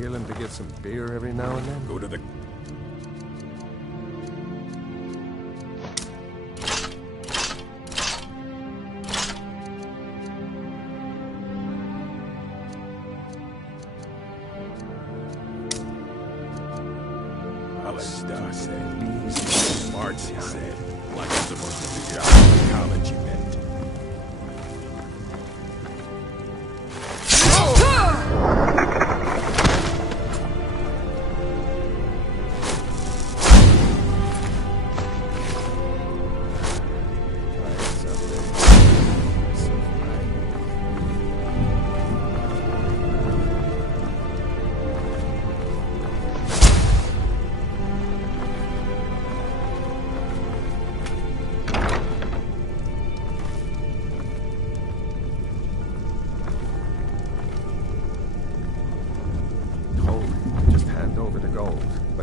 kill him to get some beer every now and then? Go to the... Alistar said. Marcy said. Like I'm supposed to figure out what college you meant.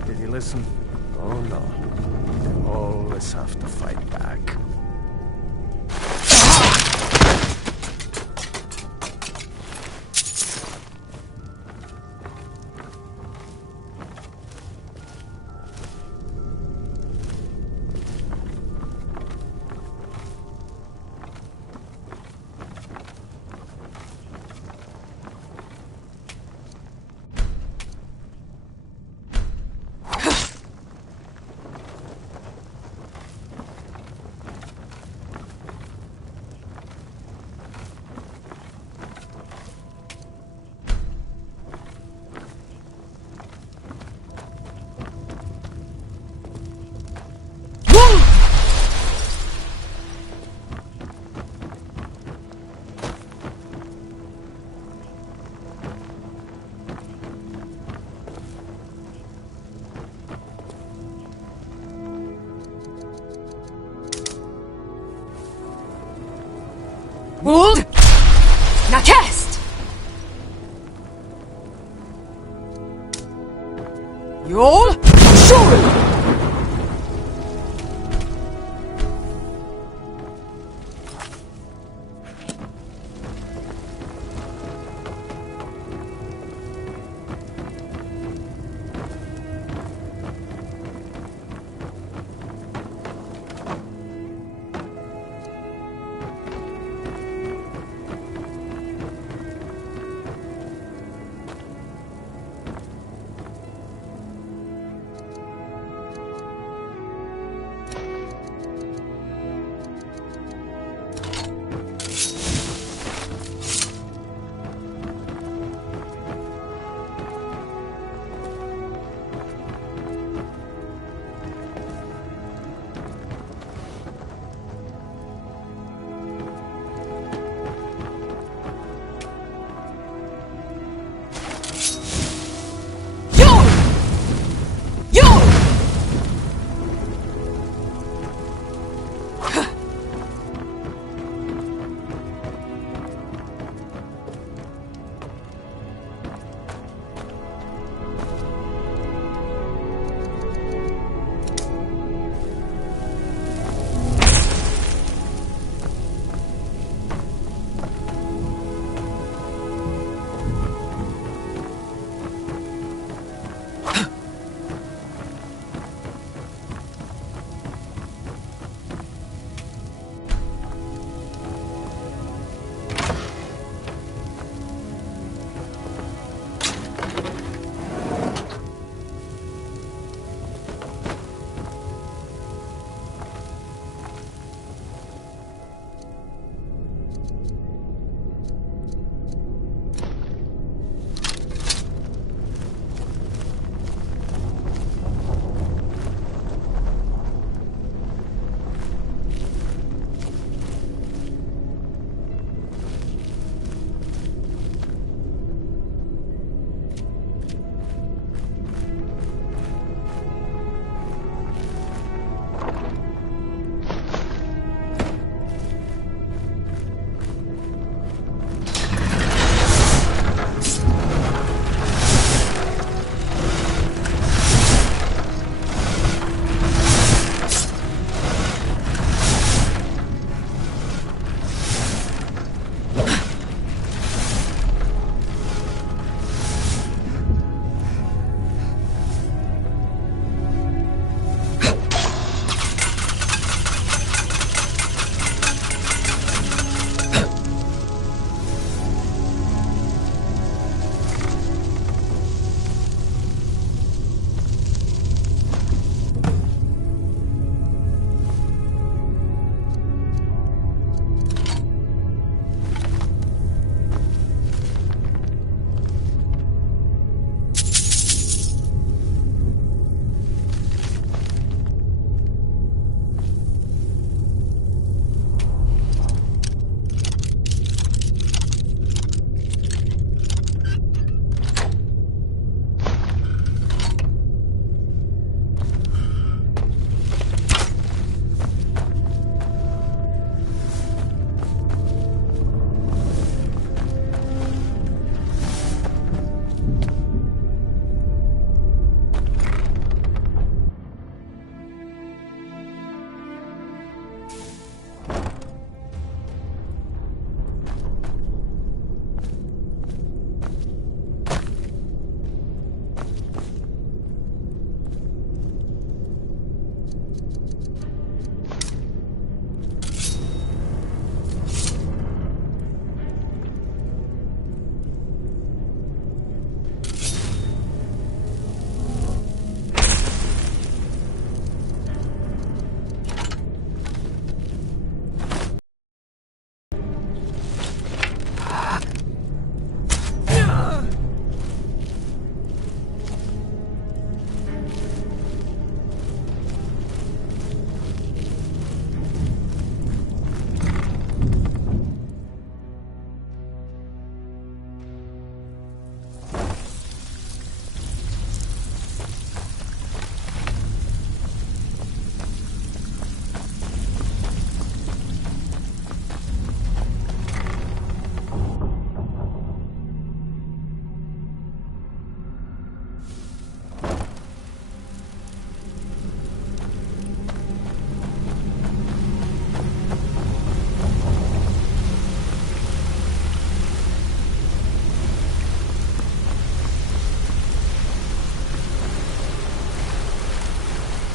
Did you listen? Oh no. They always have to fight back. Wold! Now cast! Yol! Shul!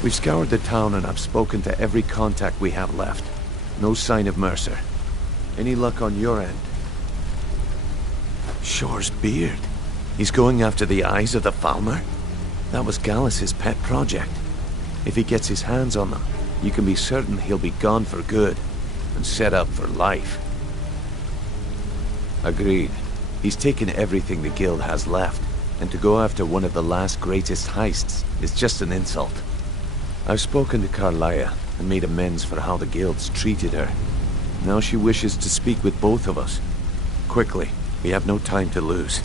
We've scoured the town and I've spoken to every contact we have left. No sign of Mercer. Any luck on your end? Shore's beard. He's going after the eyes of the Falmer? That was Gallus's pet project. If he gets his hands on them, you can be certain he'll be gone for good and set up for life. Agreed. He's taken everything the guild has left, and to go after one of the last greatest heists is just an insult. I've spoken to Carlia and made amends for how the guilds treated her. Now she wishes to speak with both of us. Quickly, we have no time to lose.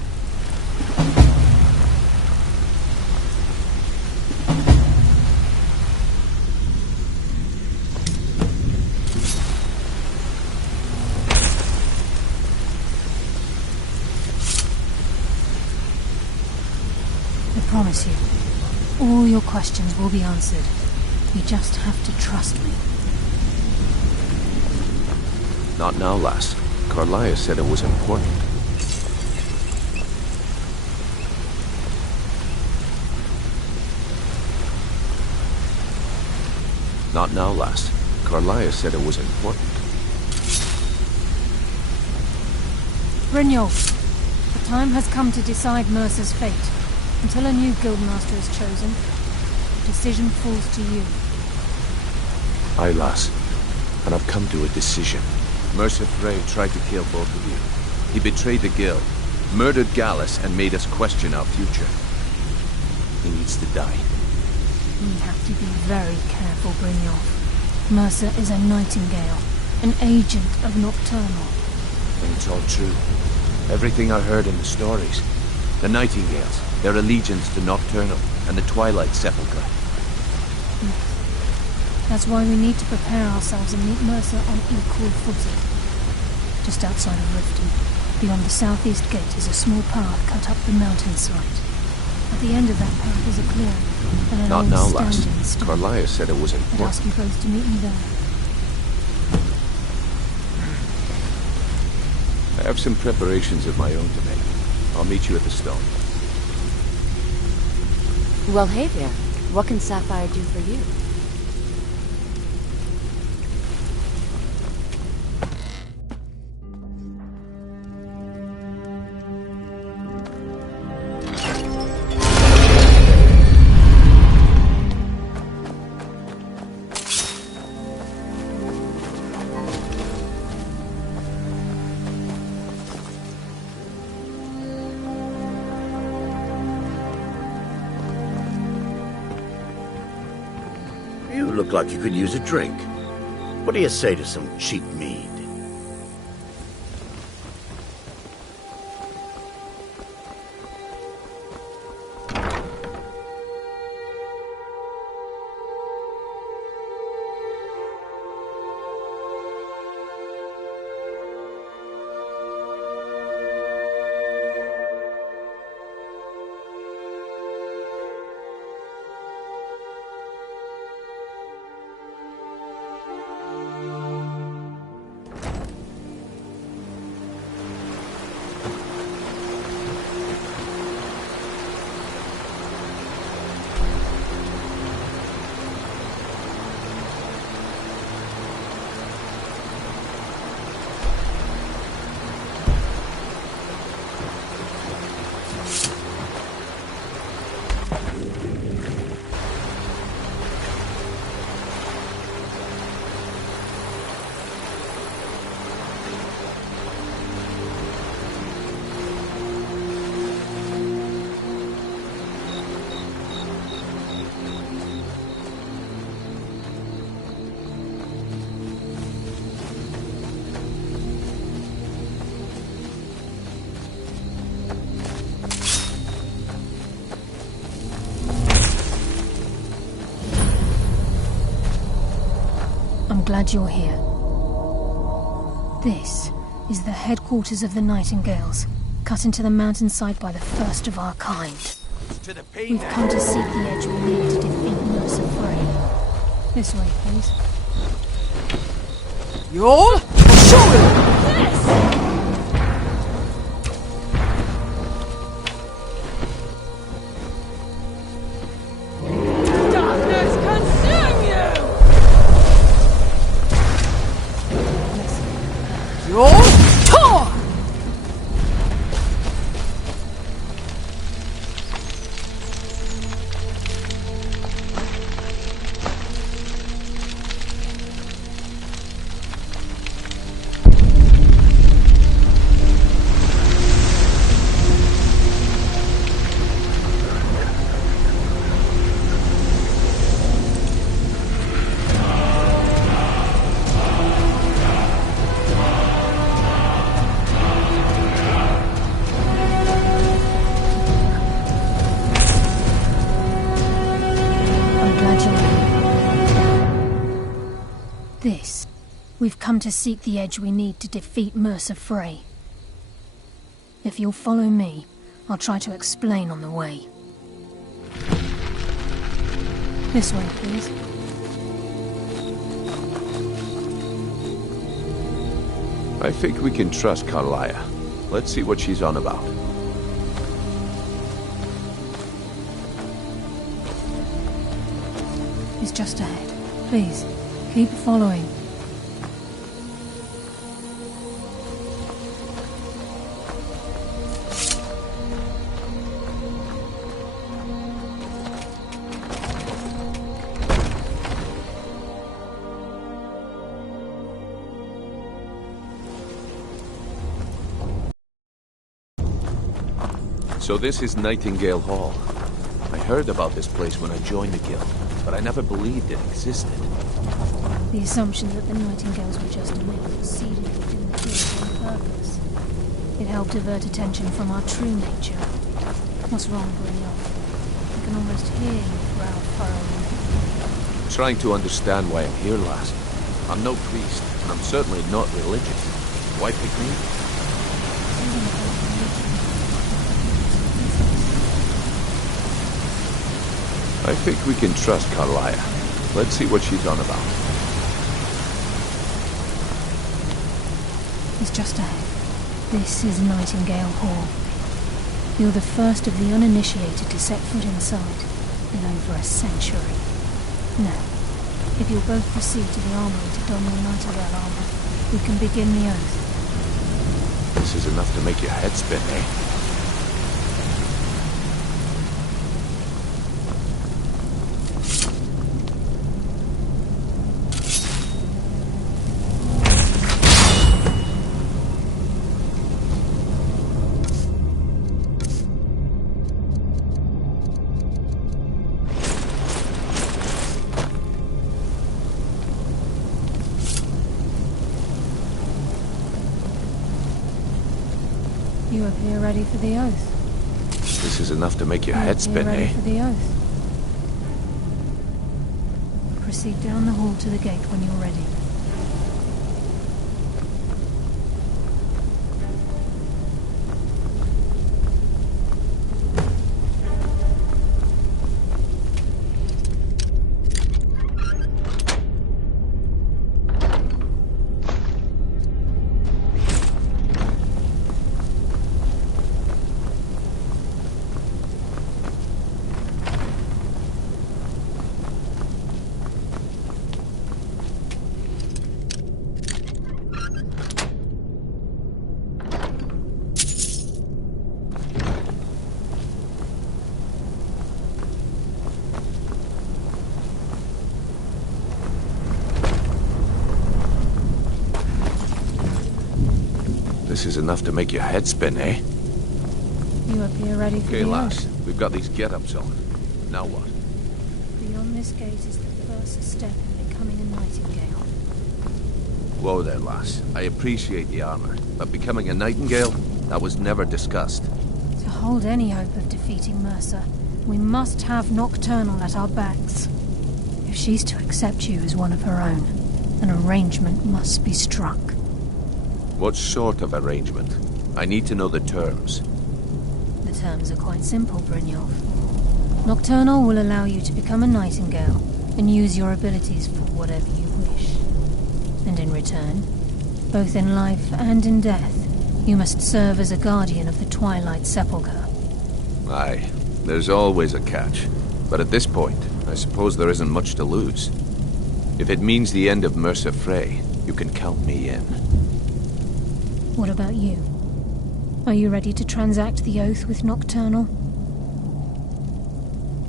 I promise you, all your questions will be answered. You just have to trust me. Not now, lass. Carlia said it was important. Not now, lass. Carlia said it was important. Brynjolf, the time has come to decide Mercer's fate. Until a new guildmaster is chosen, the decision falls to you. Aye, lass. And I've come to a decision. Mercer Frey tried to kill both of you. He betrayed the guild, murdered Gallus, and made us question our future. He needs to die. We have to be very careful, Brynjolf. Mercer is a nightingale, an agent of Nocturnal. And it's all true. Everything I heard in the stories. The Nightingales, their allegiance to Nocturnal, and the Twilight Sepulchre. That's why we need to prepare ourselves and meet Mercer on equal footing. Just outside of Riften, beyond the southeast gate, is a small path cut up the mountainside. At the end of that path is a clearing, and an Not old now, lass. standing stone. Carlia said it was I'd important. ask you both to meet me there. I have some preparations of my own to make. I'll meet you at the stone. Well, hey there. What can Sapphire do for you? You look like you could use a drink. What do you say to some cheap mead? I'm glad you're here. This is the headquarters of the Nightingales, cut into the mountainside by the first of our kind. We've come to seek the edge we need to defeat Mercer Frey. This way, please. You'll show it! Darkness consume! We've come to seek the edge we need to defeat Mercer Frey. If you'll follow me, I'll try to explain on the way. This way, please. I think we can trust Carlia. Let's see what she's on about. It's just ahead. Please, keep following. So this is Nightingale Hall. I heard about this place when I joined the guild, but I never believed it existed. The assumption that the Nightingales were just a myth was seeded within the guild on purpose. It helped divert attention from our true nature. What's wrong, Bruno? I can almost hear you growl furrowing. Trying to understand why I'm here, lass. I'm no priest, and I'm certainly not religious. Why pick me? I think we can trust Carlia. Let's see what she's on about. It's just ahead. This is Nightingale Hall. You're the first of the uninitiated to set foot inside in over a century. Now, if you'll both proceed to the armory to don your Nightingale armor, we can begin the oath. This is enough to make your head spin, eh? You appear ready for the oath. This is enough to make your head spin, ready eh? for the oath. Proceed down the hall to the gate when you're ready. This is enough to make your head spin, eh? You appear ready for Okay, the lass. oath. We've got these get-ups on. Now what? Beyond this gate is the first step in becoming a Nightingale. Whoa there, lass. I appreciate the armor, but becoming a Nightingale? That was never discussed. To hold any hope of defeating Mercer, we must have Nocturnal at our backs. If she's to accept you as one of her own, an arrangement must be struck. What sort of arrangement? I need to know the terms. The terms are quite simple, Brynjolf. Nocturnal will allow you to become a Nightingale and use your abilities for whatever you wish. And in return, both in life and in death, you must serve as a guardian of the Twilight Sepulchre. Aye, there's always a catch. But at this point, I suppose there isn't much to lose. If it means the end of Mercer Frey, you can count me in. What about you? Are you ready to transact the oath with Nocturnal?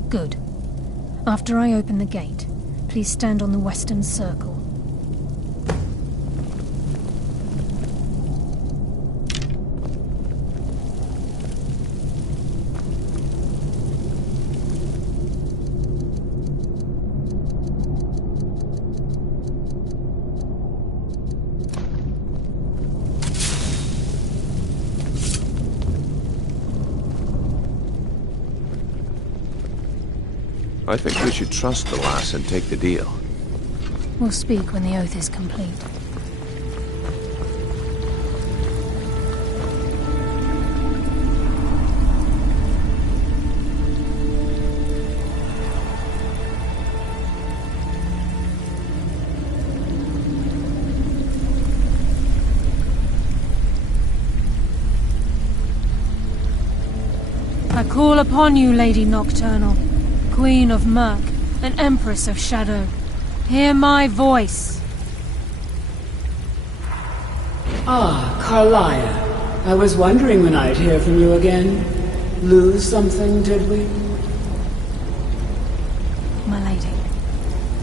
Good. After I open the gate, please stand on the western circle. I think we should trust the lass and take the deal. We'll speak when the oath is complete. I call upon you, Lady Nocturnal, Queen of Murk, and Empress of Shadow. Hear my voice. Ah, Carlia. I was wondering when I'd hear from you again. Lose something, did we? My lady,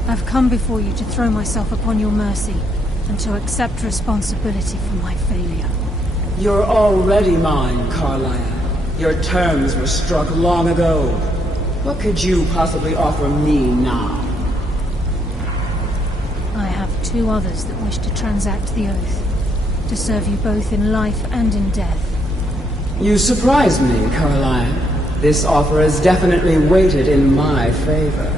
I've come before you to throw myself upon your mercy and to accept responsibility for my failure. You're already mine, Carlia. Your terms were struck long ago. What could you possibly offer me now? I have two others that wish to transact the oath, to serve you both in life and in death. You surprise me, Carlia. This offer is definitely weighted in my favor.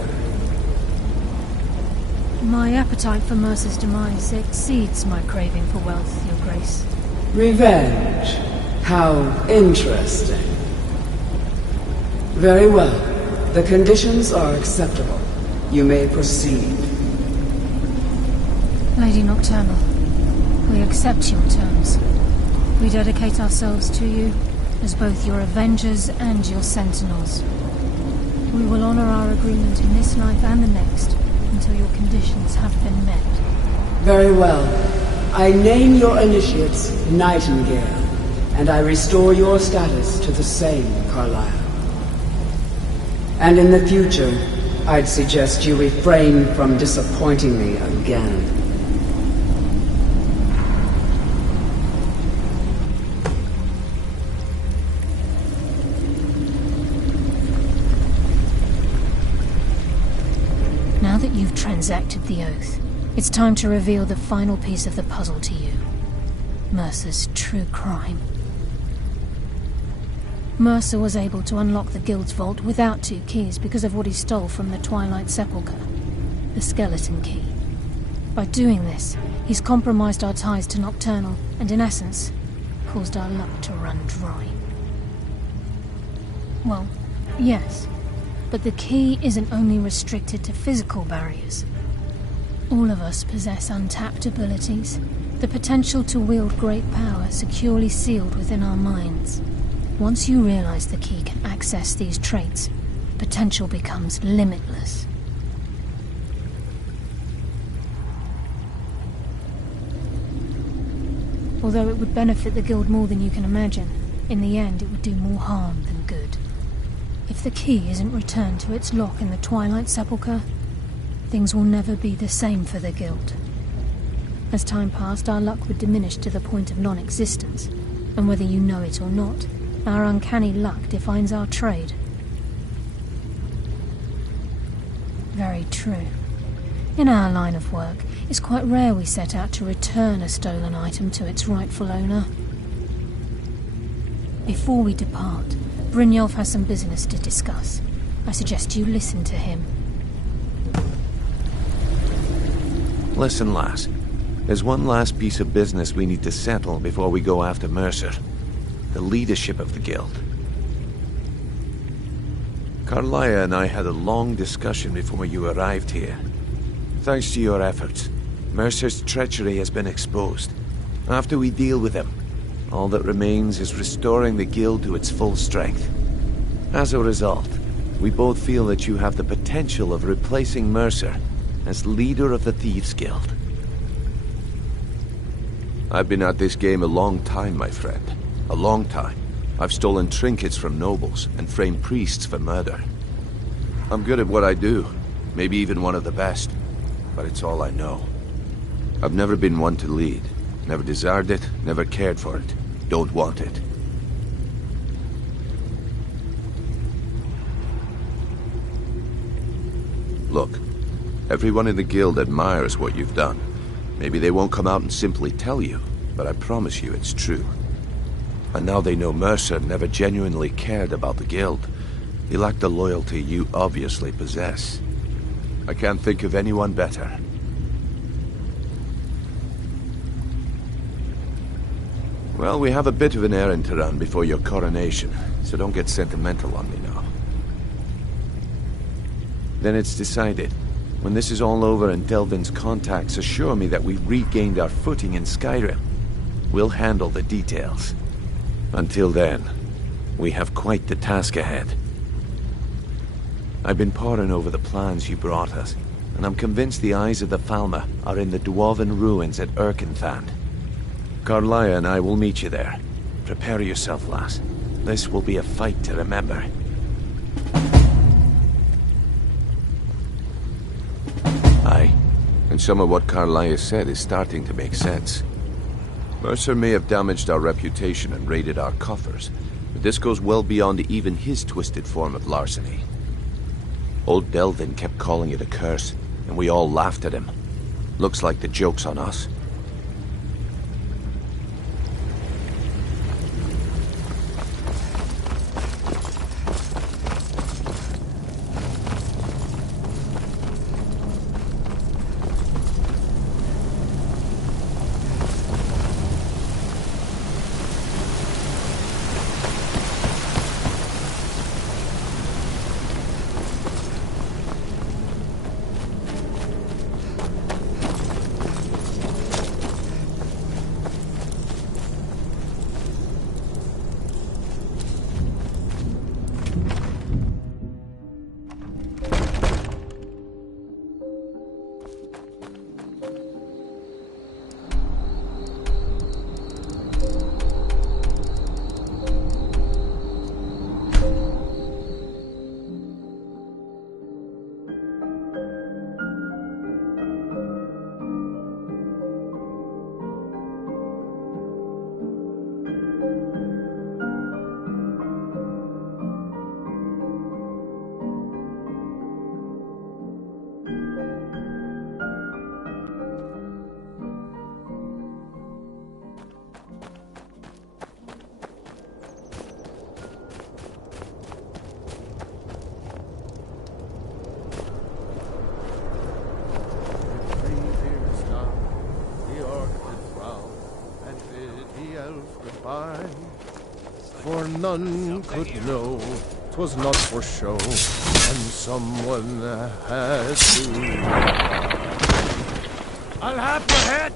My appetite for Mercer's demise exceeds my craving for wealth, Your Grace. Revenge. How interesting. Very well. The conditions are acceptable. You may proceed. Lady Nocturnal, we accept your terms. We dedicate ourselves to you as both your avengers and your sentinels. We will honor our agreement in this life and the next until your conditions have been met. Very well. I name your initiates Nightingale, and I restore your status to the same, Carlisle. And in the future, I'd suggest you refrain from disappointing me again. Now that you've transacted the oath, it's time to reveal the final piece of the puzzle to you. Mercer's true crime. Mercer was able to unlock the Guild's vault without 2 keys because of what he stole from the Twilight Sepulchre, the skeleton key. By doing this, he's compromised our ties to Nocturnal and, in essence, caused our luck to run dry. Well, yes, but the key isn't only restricted to physical barriers. All of us possess untapped abilities, the potential to wield great power securely sealed within our minds. Once you realize the key can access these traits, potential becomes limitless. Although it would benefit the Guild more than you can imagine, in the end it would do more harm than good. If the key isn't returned to its lock in the Twilight Sepulchre, things will never be the same for the Guild. As time passed, our luck would diminish to the point of non-existence, and whether you know it or not, our uncanny luck defines our trade. Very true. In our line of work, it's quite rare we set out to return a stolen item to its rightful owner. Before we depart, Brynjolf has some business to discuss. I suggest you listen to him. Listen, lass. There's one last piece of business we need to settle before we go after Mercer. The leadership of the Guild. Carlia and I had a long discussion before you arrived here. Thanks to your efforts, Mercer's treachery has been exposed. After we deal with him, all that remains is restoring the Guild to its full strength. As a result, we both feel that you have the potential of replacing Mercer as leader of the Thieves' Guild. I've been at this game a long time, my friend. A long time. I've stolen trinkets from nobles and framed priests for murder. I'm good at what I do, maybe even one of the best, but it's all I know. I've never been one to lead. Never desired it, never cared for it. Don't want it. Look, everyone in the Guild admires what you've done. Maybe they won't come out and simply tell you, but I promise you it's true. And now they know Mercer never genuinely cared about the Guild. He lacked the loyalty you obviously possess. I can't think of anyone better. Well, we have a bit of an errand to run before your coronation, so don't get sentimental on me now. Then it's decided. When this is all over and Delvin's contacts assure me that we've regained our footing in Skyrim, we'll handle the details. Until then, We have quite the task ahead. I've been poring over the plans you brought us, and I'm convinced the eyes of the Falmer are in the Dwarven ruins at Erkenthand. Carlia and I will meet you there. Prepare yourself, lass. This will be a fight to remember. Aye, and some of what Carlia said is starting to make sense. Mercer may have damaged our reputation and raided our coffers, but this goes well beyond even his twisted form of larceny. Old Delvin kept calling it a curse, and we all laughed at him. Looks like the joke's on us. For none could know 'twas not for show, and someone had to. I'll have your head!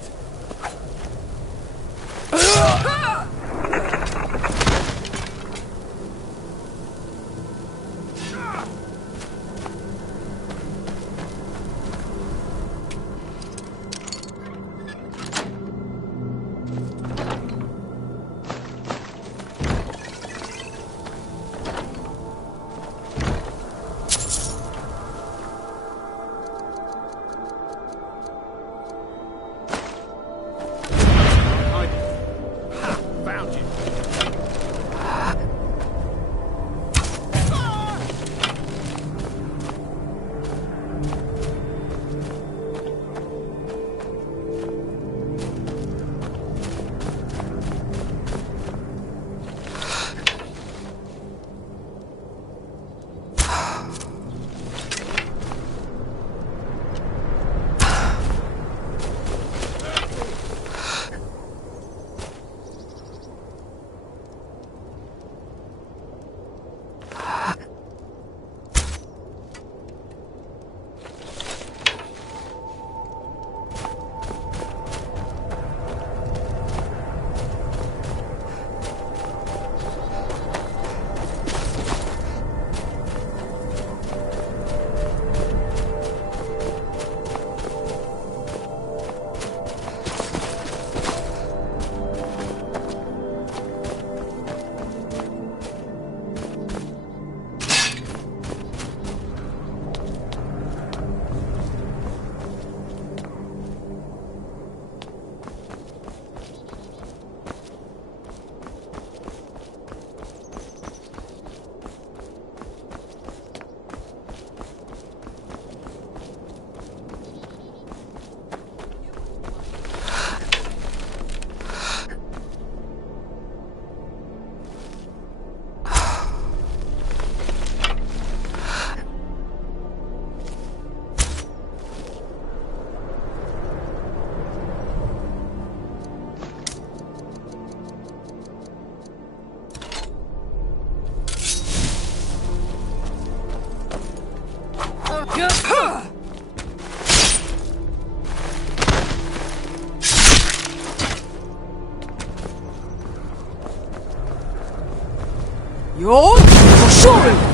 Yo! Show him!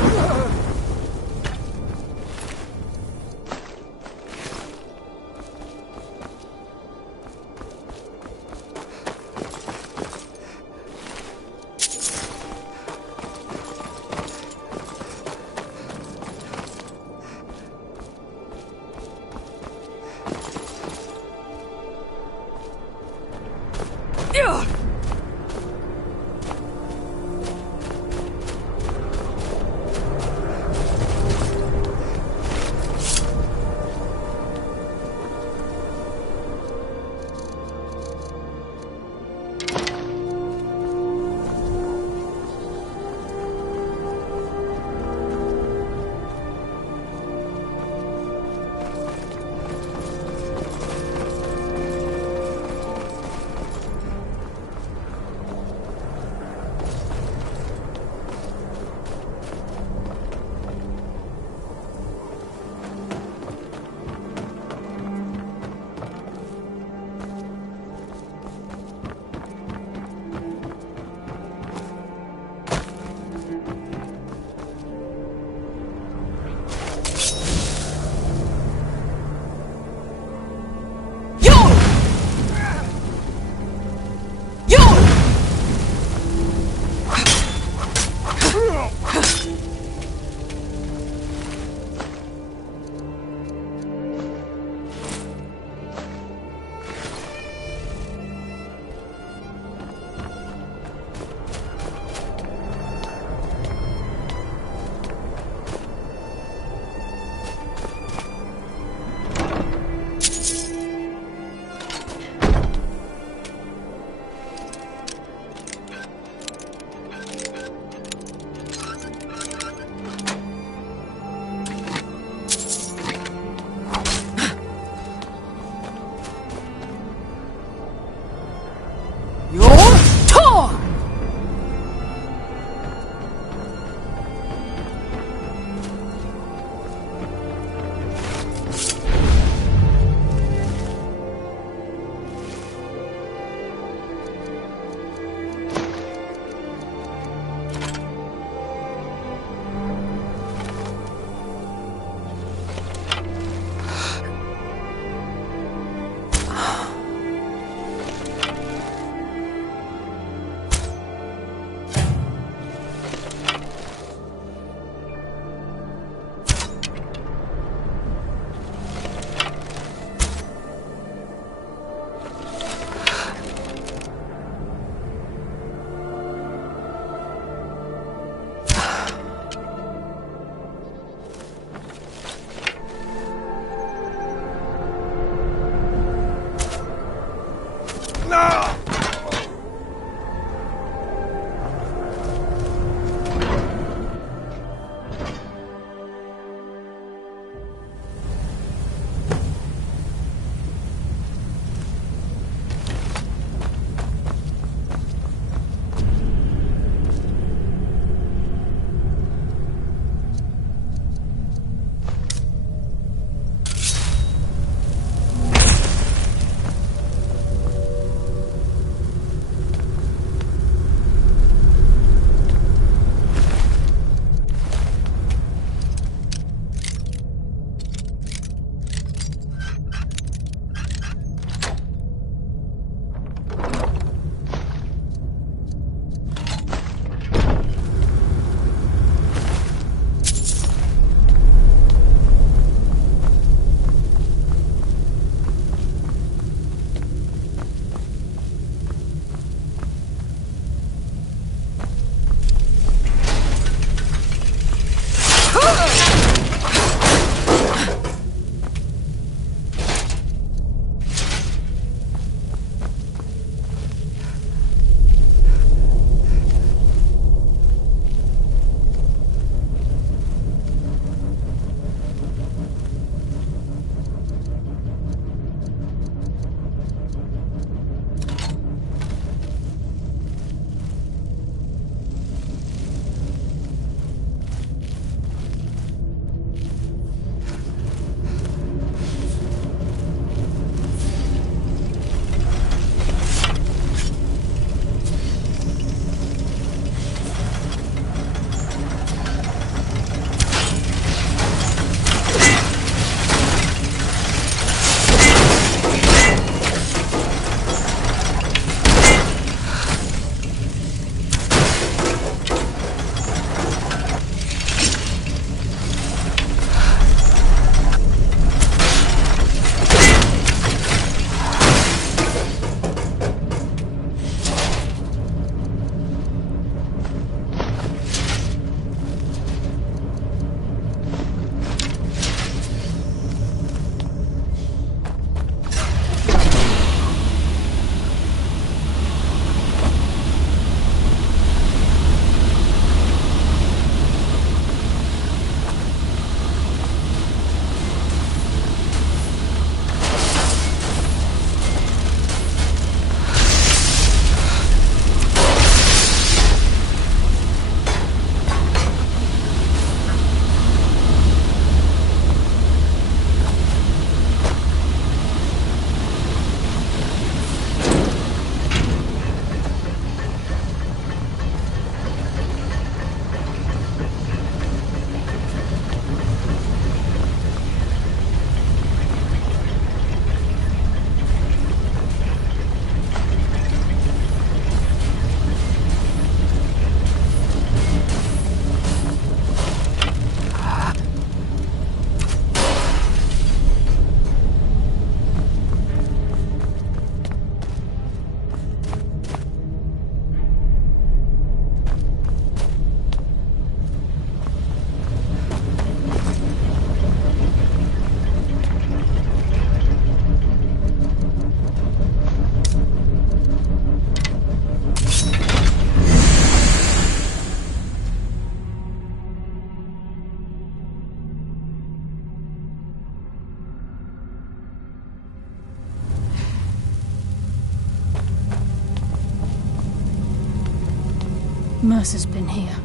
Mercer's been here.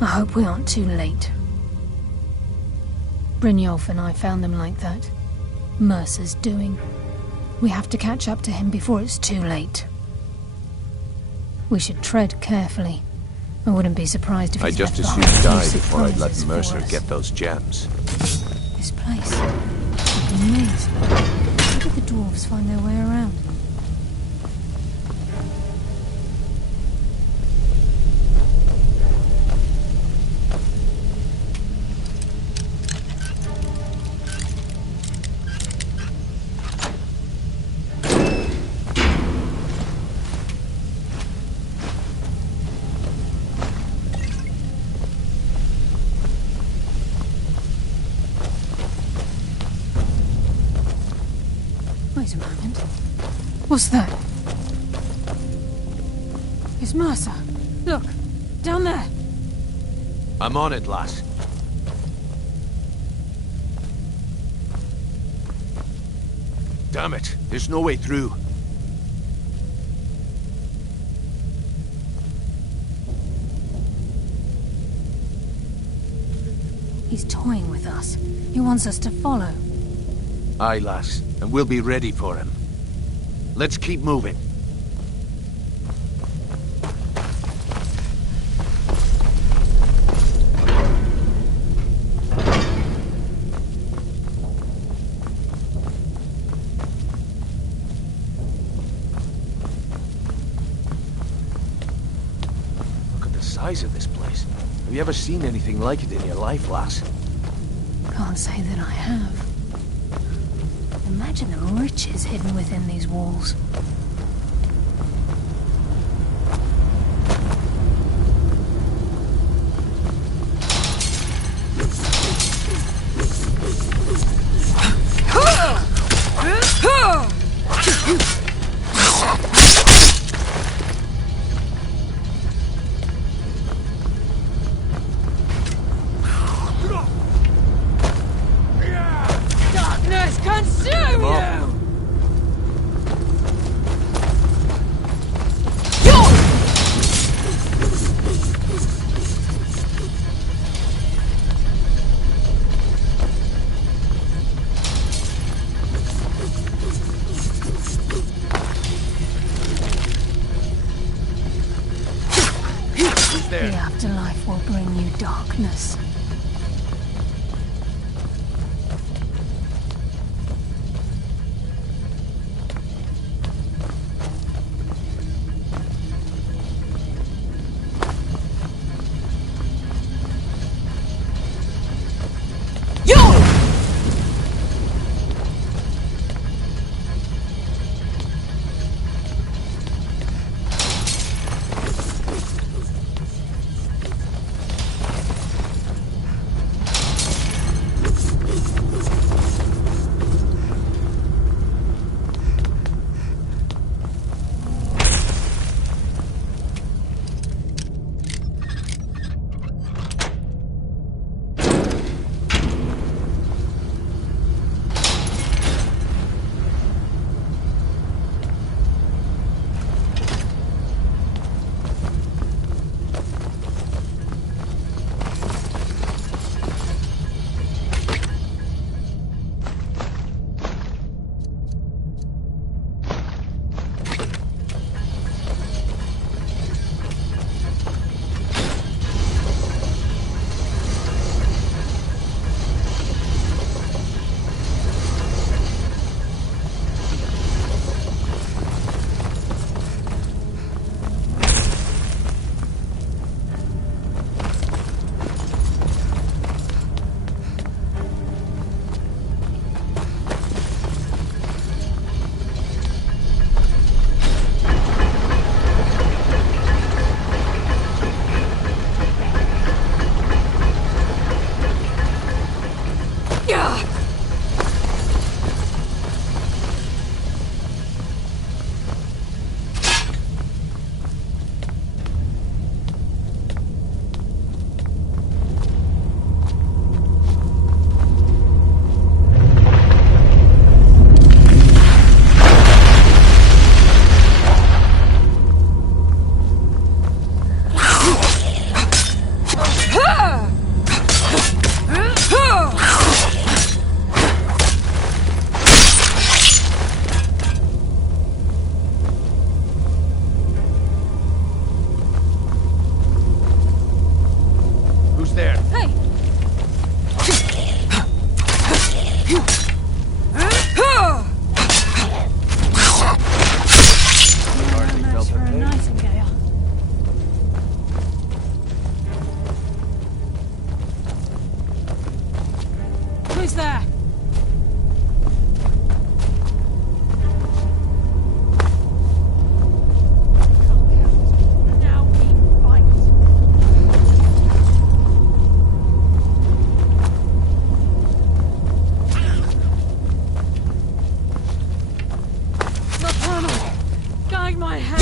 I hope we aren't too late. Brynjolf and I found them like that. Mercer's doing. We have to catch up to him before it's too late. We should tread carefully. I wouldn't be surprised if I he's just left as soon behind a few die before I let surprises Mercer for us. get those gems. This place. Like a maze. How did the dwarves find their way around? Wait a moment. What's that? It's Mercer. Look, down there. I'm on it, lass. Damn it, there's no way through. He's toying with us. He wants us to follow. Aye, lass, and we'll be ready for him. Let's keep moving. Look at the size of this place. Have you ever seen anything like it in your life, lass? Can't say that I have. Imagine the riches hidden within these walls. Darkness consume you! The afterlife will bring you darkness. Who's there? Now we fight. Nocturnal, guide my hand.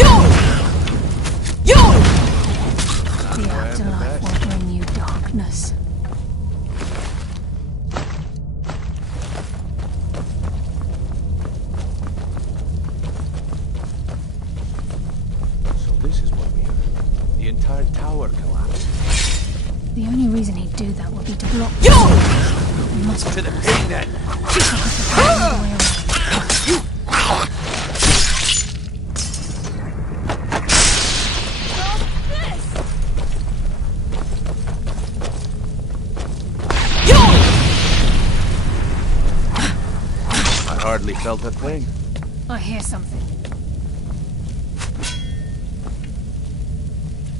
The afterlife will bring you darkness. So this is what we heard. The entire tower collapsed. The only reason he'd do that would be to block. We must To the pit then! I hardly felt a thing. I hear something.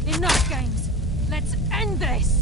Enough games. Let's end this.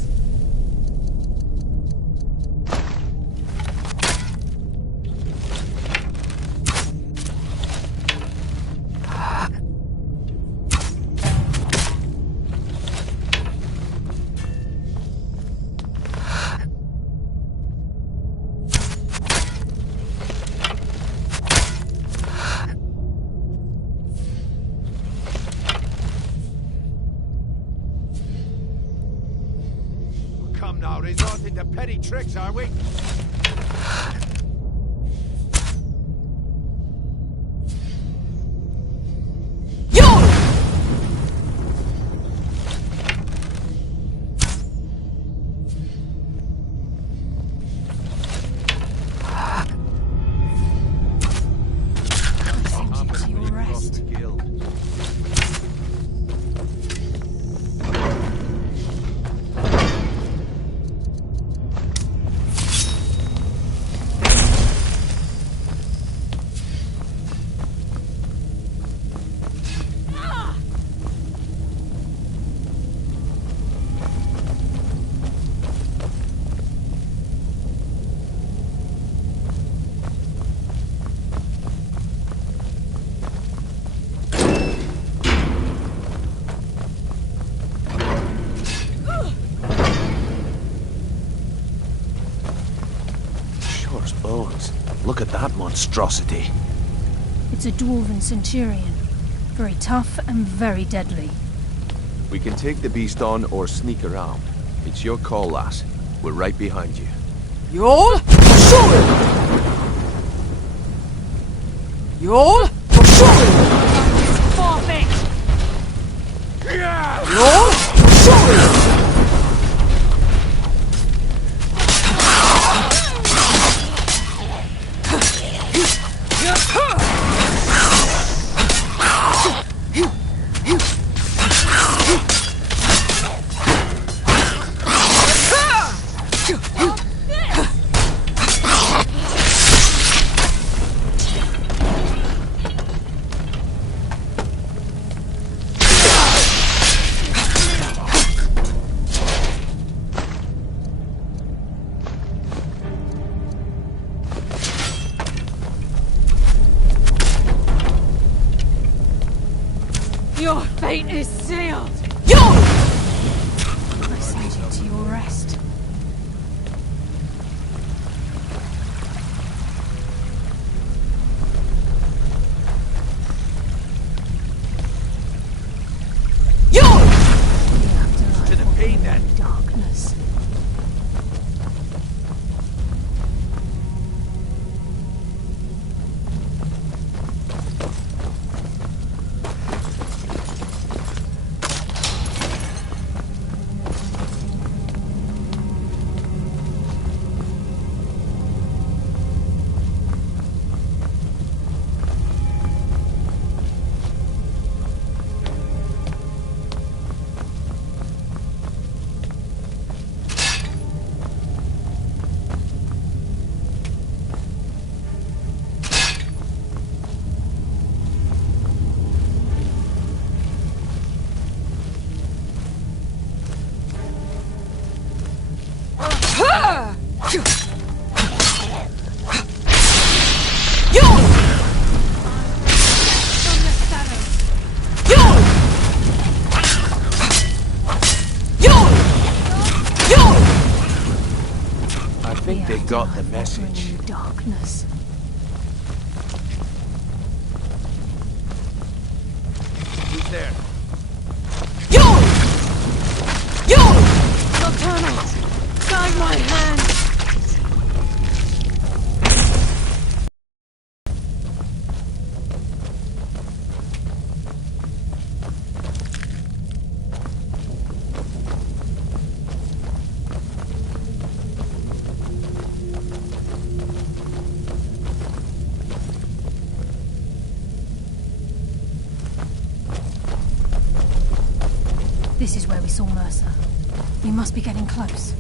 Come now, resorting to petty tricks, are we? Send you to your rest. Shore's bones. Look at that monstrosity. It's a dwarven centurion. Very tough and very deadly. We can take the beast on or sneak around. It's your call, lass. We're right behind you. You'll show it. You'll show it. Forfeit. You'll show it. Your fate is sealed. I send you to your rest. The afterlife To the will pain, bring then. you darkness. think they got the message. Darkness. Who's there? Yo! Nocturnal! Guide my hand! This is where we saw Mercer. We must be getting close.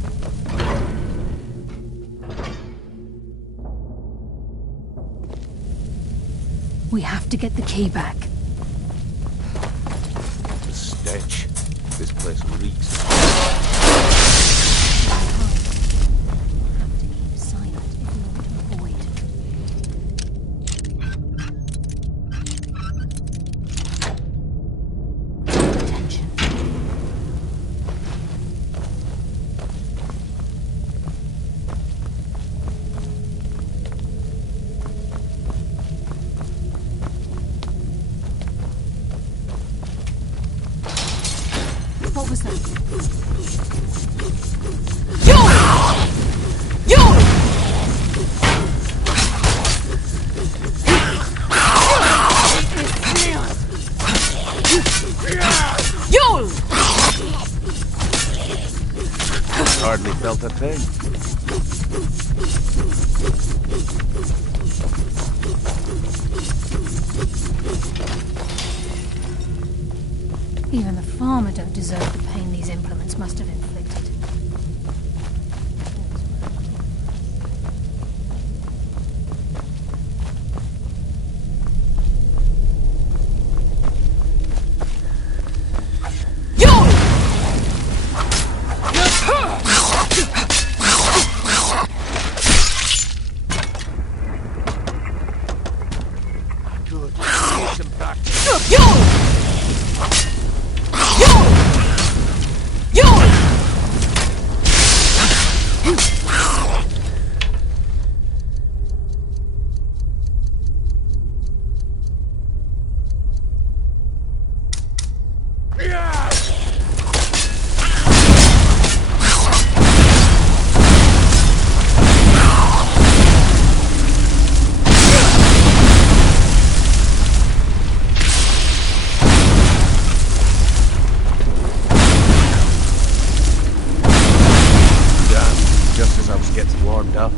We have to get the key back. The stench. This place reeks. We have to keep silent if we want to avoid. Attention. What was that? Yo! Hardly felt a thing. Even the farmer don't deserve the pain these implements must have inflicted. Good. Get them back. Just as I was getting warmed up.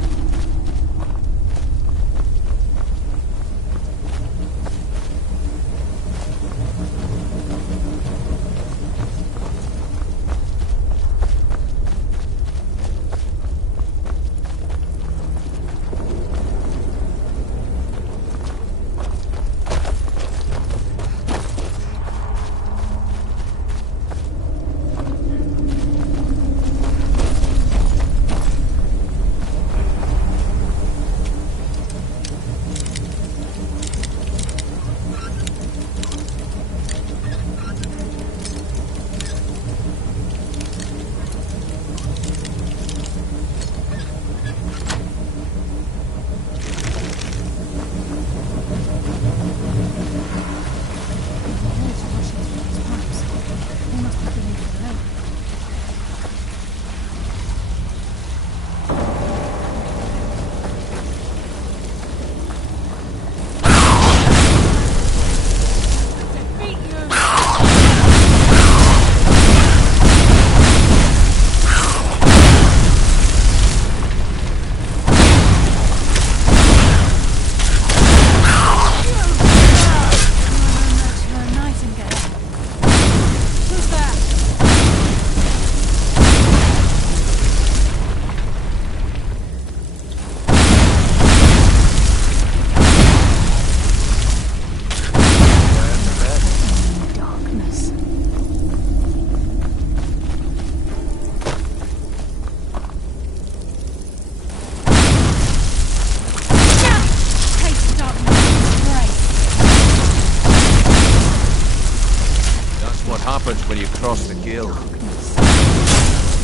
happens when you cross the guild.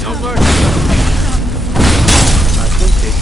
No mercy. I think they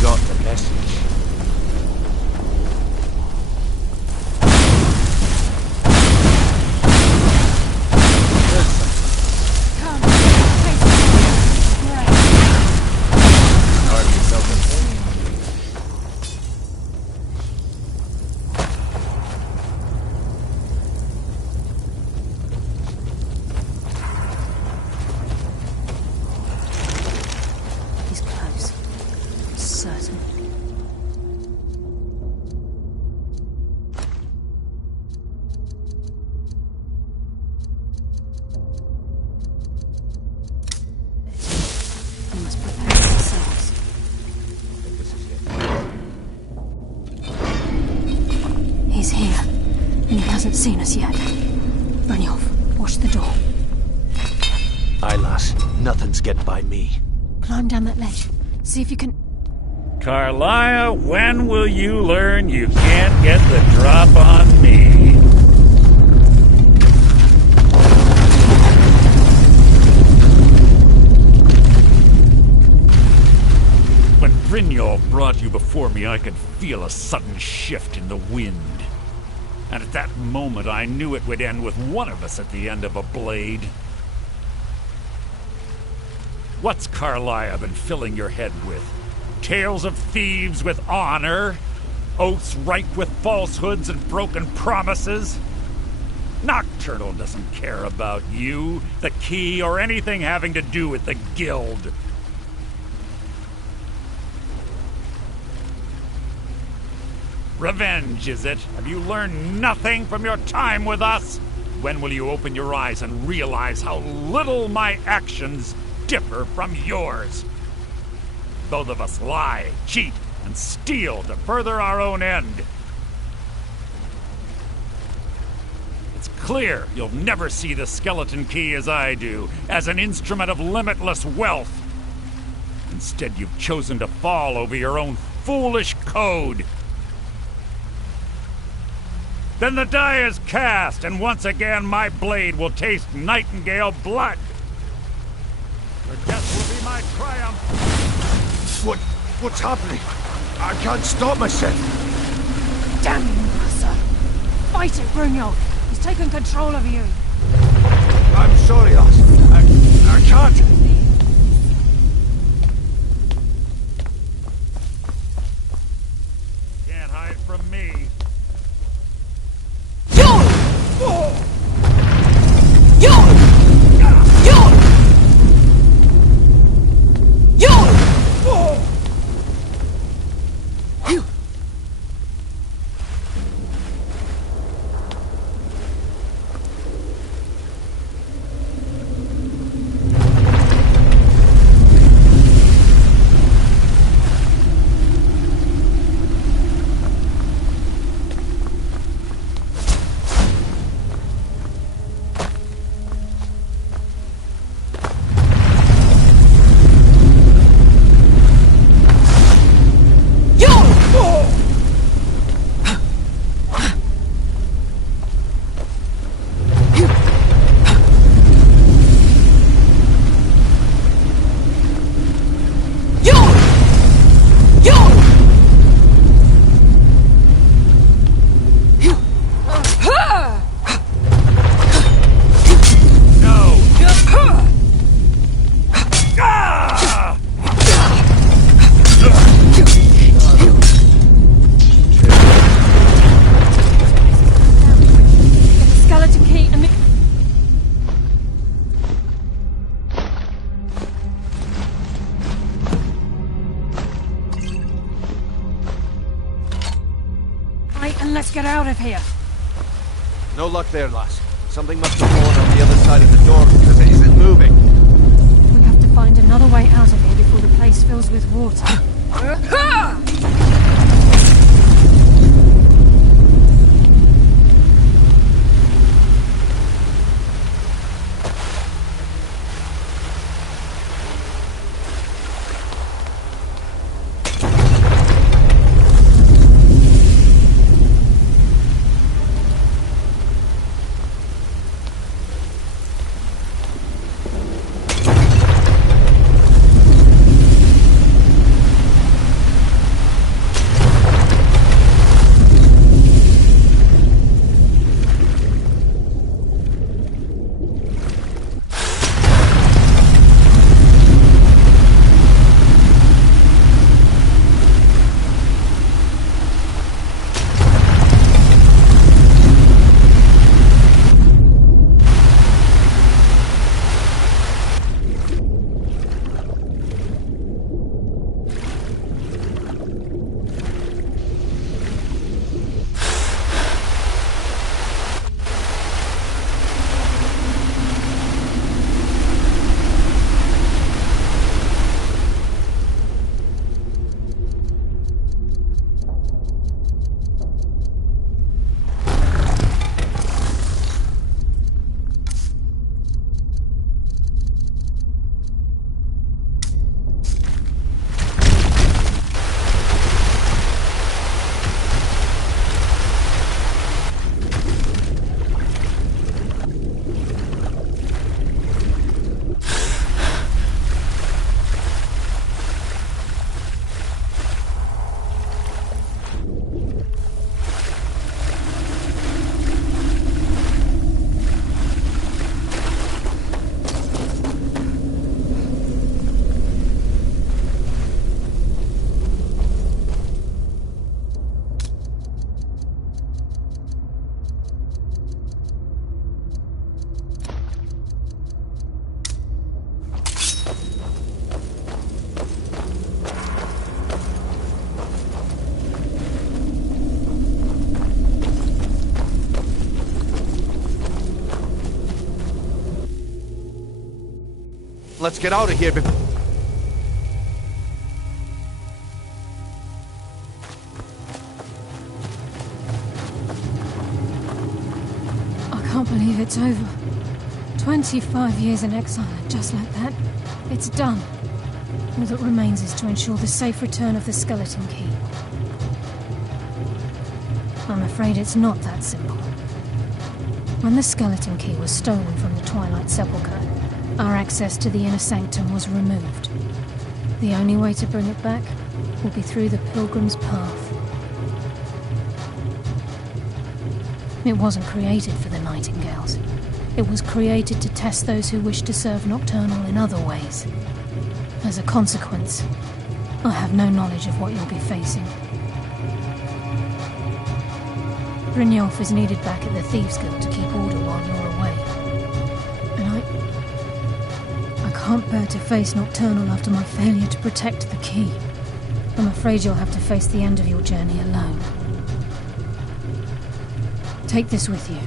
We must prepare ourselves. He's here, and he hasn't seen us yet. Brynjolf, watch the door. Aye, lass. Nothing's getting by me. Climb down that ledge. See if you can... Carlia, when will you learn you can't get the drop on me? When Brynjolf brought you before me, I could feel a sudden shift in the wind. And at that moment, I knew it would end with one of us at the end of a blade. What's Carlia been filling your head with? Tales of thieves with honor? Oaths ripe with falsehoods and broken promises? Nocturnal doesn't care about you, the key, or anything having to do with the guild. Revenge, is it? Have you learned nothing from your time with us? When will you open your eyes and realize how little my actions differ from yours? Both of us lie, cheat, and steal to further our own end. It's clear you'll never see the skeleton key as I do, as an instrument of limitless wealth. Instead, you've chosen to fall over your own foolish code. Then the die is cast, and once again my blade will taste nightingale blood. Your death will be my triumph. What's happening? I can't stop myself. Damn you, Mercer! Fight it, Brynjolf! He's taken control of you! I'm sorry, lass. I can't. Can't hide from me. Let's get out of here. No luck there, lass. Something must have fallen on the other side of the door because it isn't moving. We have to find another way out of here before the place fills with water. Let's get out of here before... I can't believe it's over. 25 years in exile, and just like that, it's done. All that remains is to ensure the safe return of the skeleton key. I'm afraid it's not that simple. When the skeleton key was stolen from the Twilight Sepulchre, our access to the inner sanctum was removed. The only way to bring it back will be through the Pilgrim's Path. It wasn't created for the Nightingales. It was created to test those who wish to serve Nocturnal in other ways. As a consequence, I have no knowledge of what you'll be facing. Brynjolf is needed back at the Thieves' Guild to keep order while you're away. And I can't bear to face Nocturnal after my failure to protect the key. I'm afraid you'll have to face the end of your journey alone. Take this with you.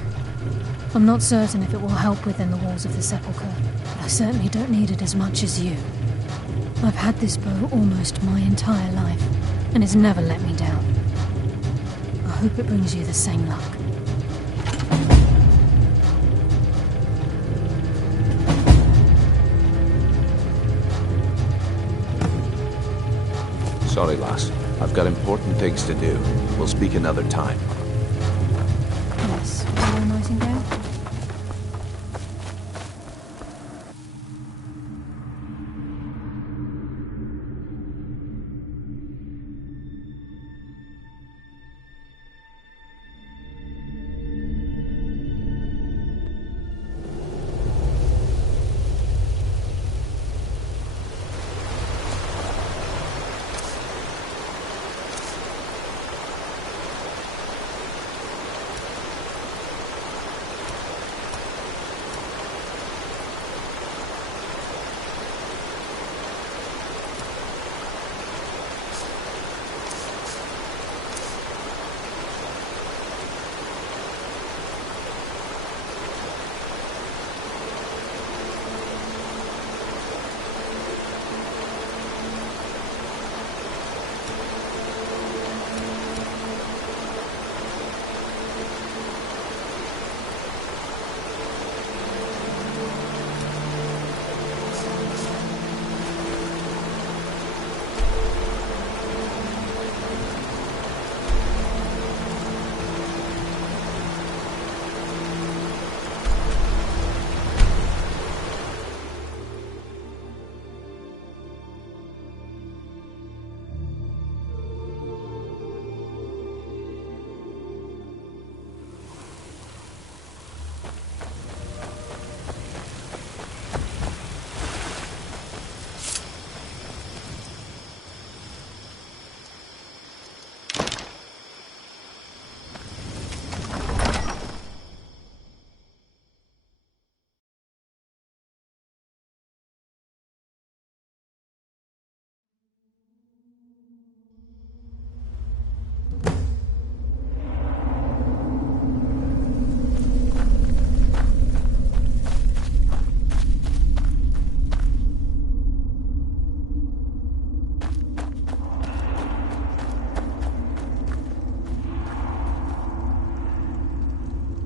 I'm not certain if it will help within the walls of the Sepulchre, but I certainly don't need it as much as you. I've had this bow almost my entire life, and it's never let me down. I hope it brings you the same luck. Sorry, lass. I've got important things to do. We'll speak another time. Yes, Hello, Nightingale.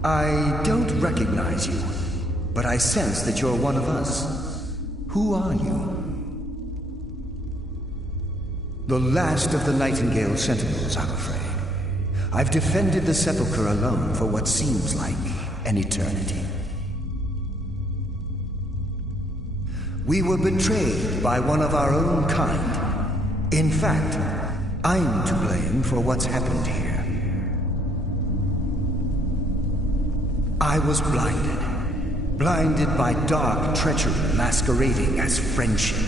I don't recognize you, but I sense that you're one of us. Who are you? The last of the Nightingale Sentinels, I'm afraid. I've defended the Sepulchre alone for what seems like an eternity. We were betrayed by one of our own kind. In fact, I'm to blame for what's happened here. I was blinded by dark treachery masquerading as friendship.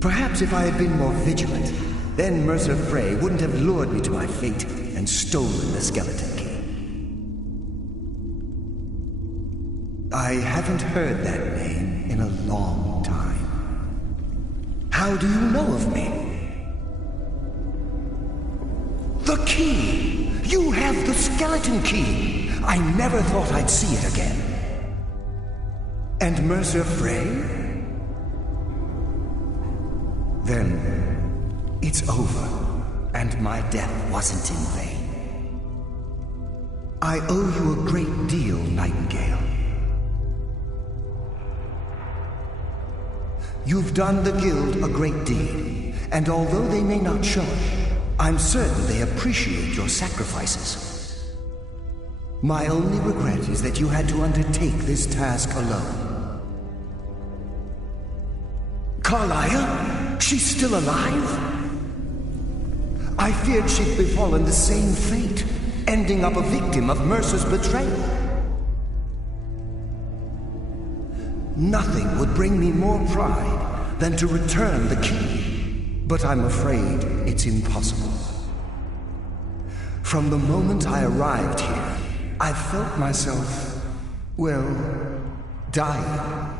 Perhaps if I had been more vigilant, then Mercer Frey wouldn't have lured me to my fate and stolen the skeleton key. I haven't heard that name in a long time. How do you know of me? The key! You have the skeleton key! I never thought I'd see it again. And Mercer Frey? then it's over, and my death wasn't in vain. I owe you a great deal, Nightingale. You've done the Guild a great deed, and although they may not show it, I'm certain they appreciate your sacrifices. My only regret is that you had to undertake this task alone. Carlia? She's still alive? I feared she'd befallen the same fate, ending up a victim of Mercer's betrayal. Nothing would bring me more pride than to return the key, but I'm afraid it's impossible. From the moment I arrived here, I felt myself, well, dying.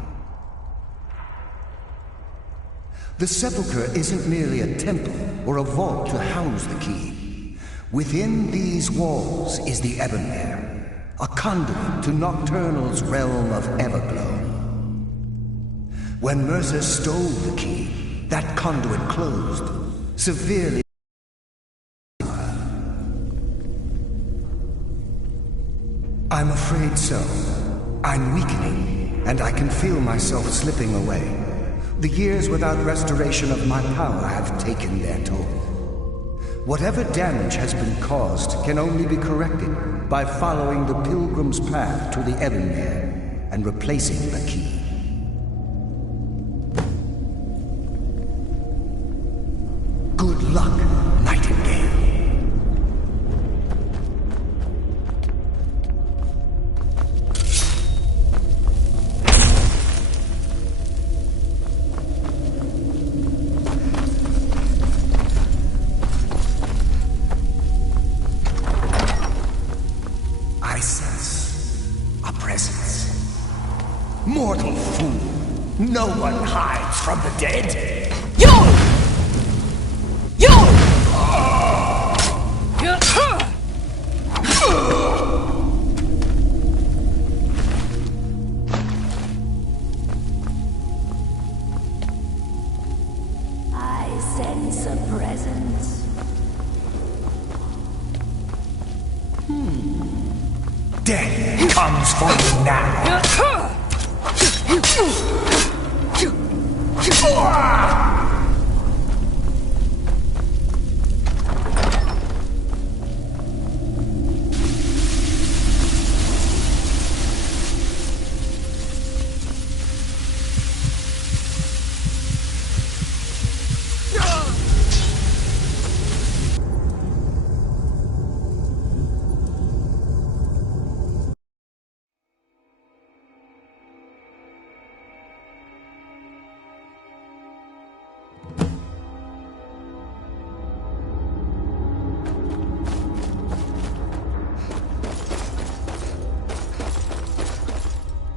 The Sepulchre isn't merely a temple or a vault to house the key. Within these walls is the Ebonmere, a conduit to Nocturnal's realm of Everglow. When Mercer stole the key, that conduit closed, severely. I'm afraid so. I'm weakening, and I can feel myself slipping away. The years without restoration of my power have taken their toll. Whatever damage has been caused can only be corrected by following the Pilgrim's path to the Ebonmere and replacing the key. Good luck, Nightingale. I sense a presence. Mortal fool! No one hides from the dead! I sense a presence. Death comes for you now!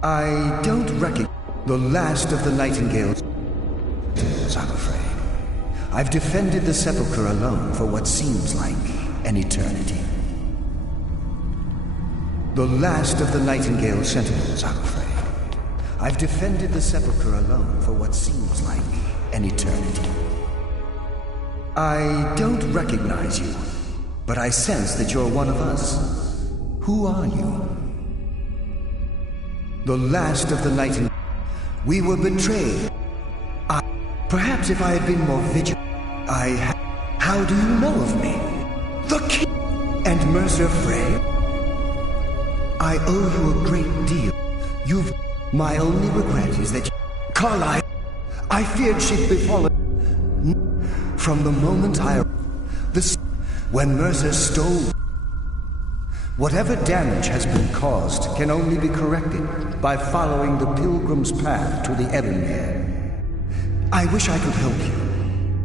I don't recognize the last of the Nightingales, I'm afraid. I've defended the Sepulchre alone for what seems like an eternity. The last of the Nightingale Sentinels, I'm afraid. I've defended the Sepulchre alone for what seems like an eternity. I don't recognize you, but I sense that you're one of us. Who are you? The last of the Nightingale. We were betrayed. Perhaps if I had been more vigilant, How do you know of me? The king and Mercer Frey? I owe you a great deal. My only regret is that Carlyle, I feared she'd befallen. From the moment when Mercer stole. Whatever damage has been caused can only be corrected by following the Pilgrim's path to the Ebonmere. I wish I could help you,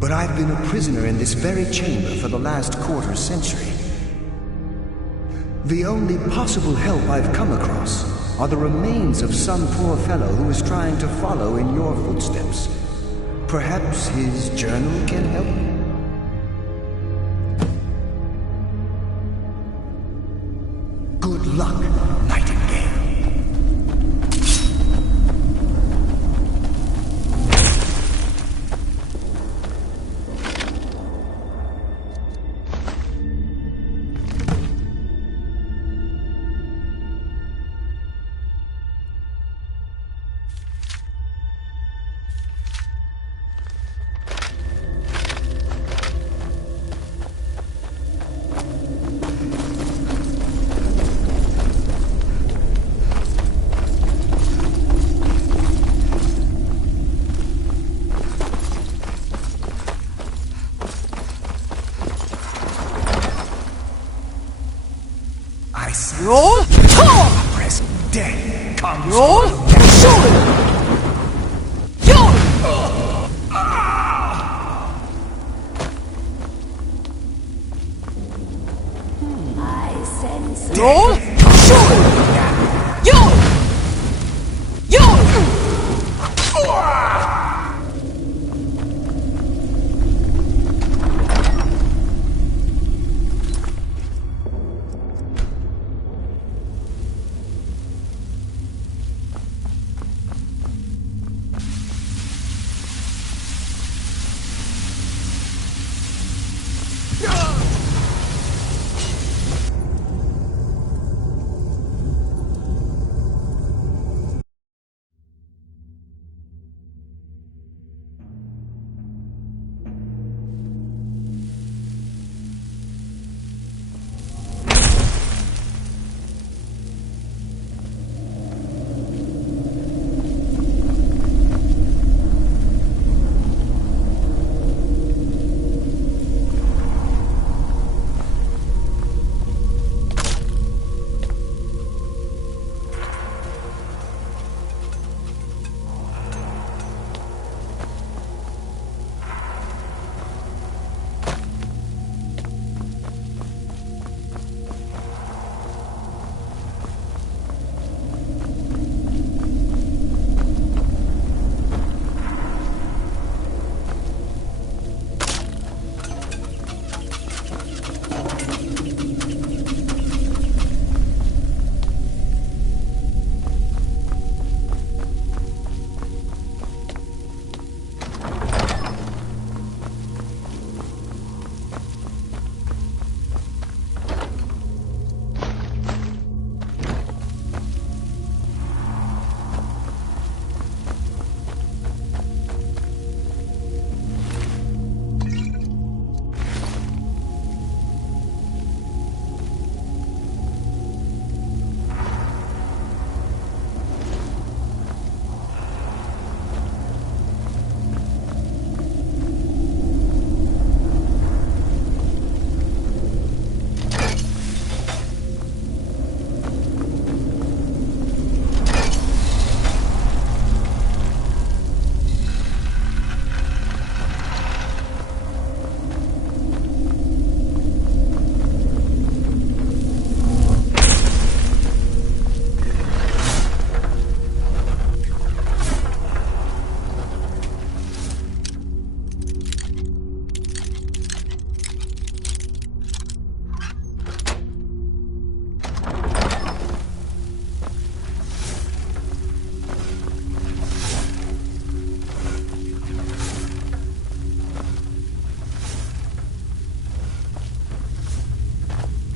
but I've been a prisoner in this very chamber for the last quarter century. The only possible help I've come across are the remains of some poor fellow who is trying to follow in your footsteps. Perhaps his journal can help? Good luck, Nightingale. You'll Press death comes You'll I sense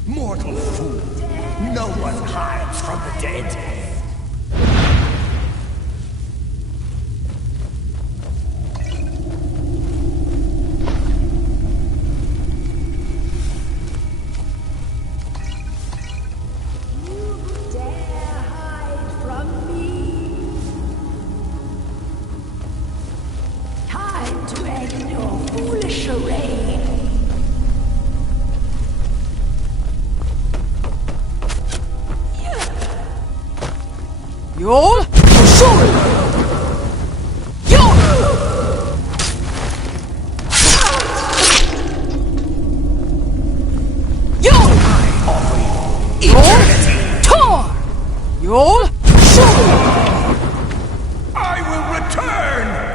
Mortal fool! No one hides from the dead! You'll I will return!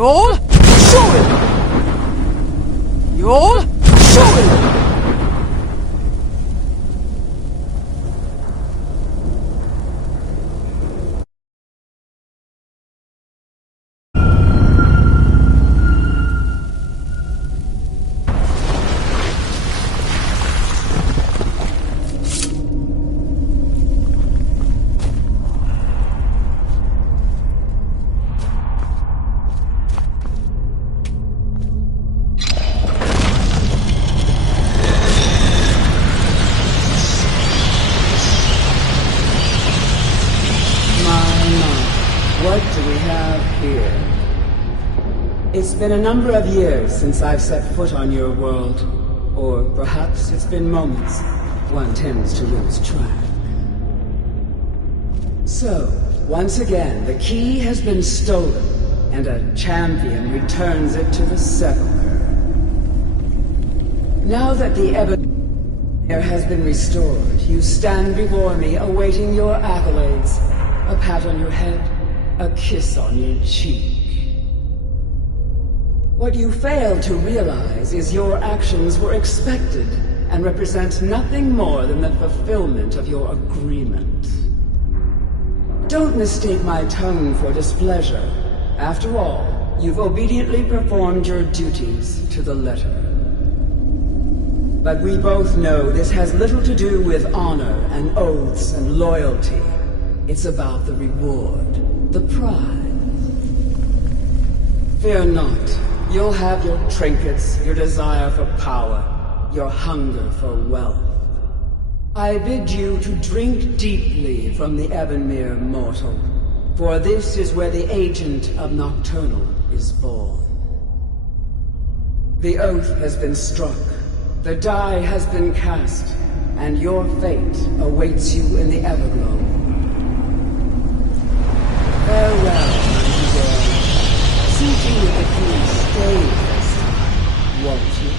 You'll show it! You'll show it! What do we have here? It's been a number of years since I've set foot on your world. Or perhaps it's been moments. One tends to lose track. So, once again, the key has been stolen, and a champion returns it to the sepulchre. Now that the Ebony has been restored, you stand before me awaiting your accolades. A pat on your head, a kiss on your cheek. What you fail to realize is your actions were expected and represent nothing more than the fulfillment of your agreement. Don't mistake my tone for displeasure. After all, you've obediently performed your duties to the letter. But we both know this has little to do with honor and oaths and loyalty. It's about the reward, the prize. Fear not. You'll have your trinkets, your desire for power, your hunger for wealth. I bid you to drink deeply from the Ebonmere mortal, for this is where the agent of Nocturnal is born. The oath has been struck, the die has been cast, and your fate awaits you in the Everglow. Farewell, Nightingale. See to it that you stay this time, won't you?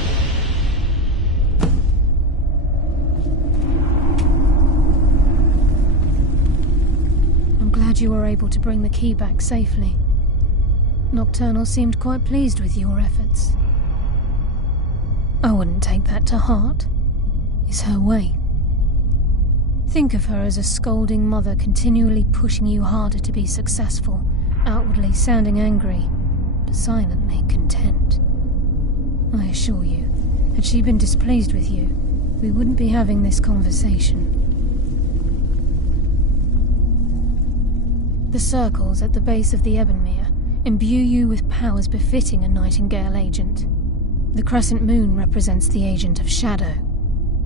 I'm glad you were able to bring the key back safely. Nocturnal seemed quite pleased with your efforts. I wouldn't take that to heart. It's her way. Think of her as a scolding mother continually pushing you harder to be successful, outwardly sounding angry, but silently content. I assure you, had she been displeased with you, we wouldn't be having this conversation. The circles at the base of the Ebonmere imbue you with powers befitting a Nightingale agent. The crescent moon represents the agent of shadow,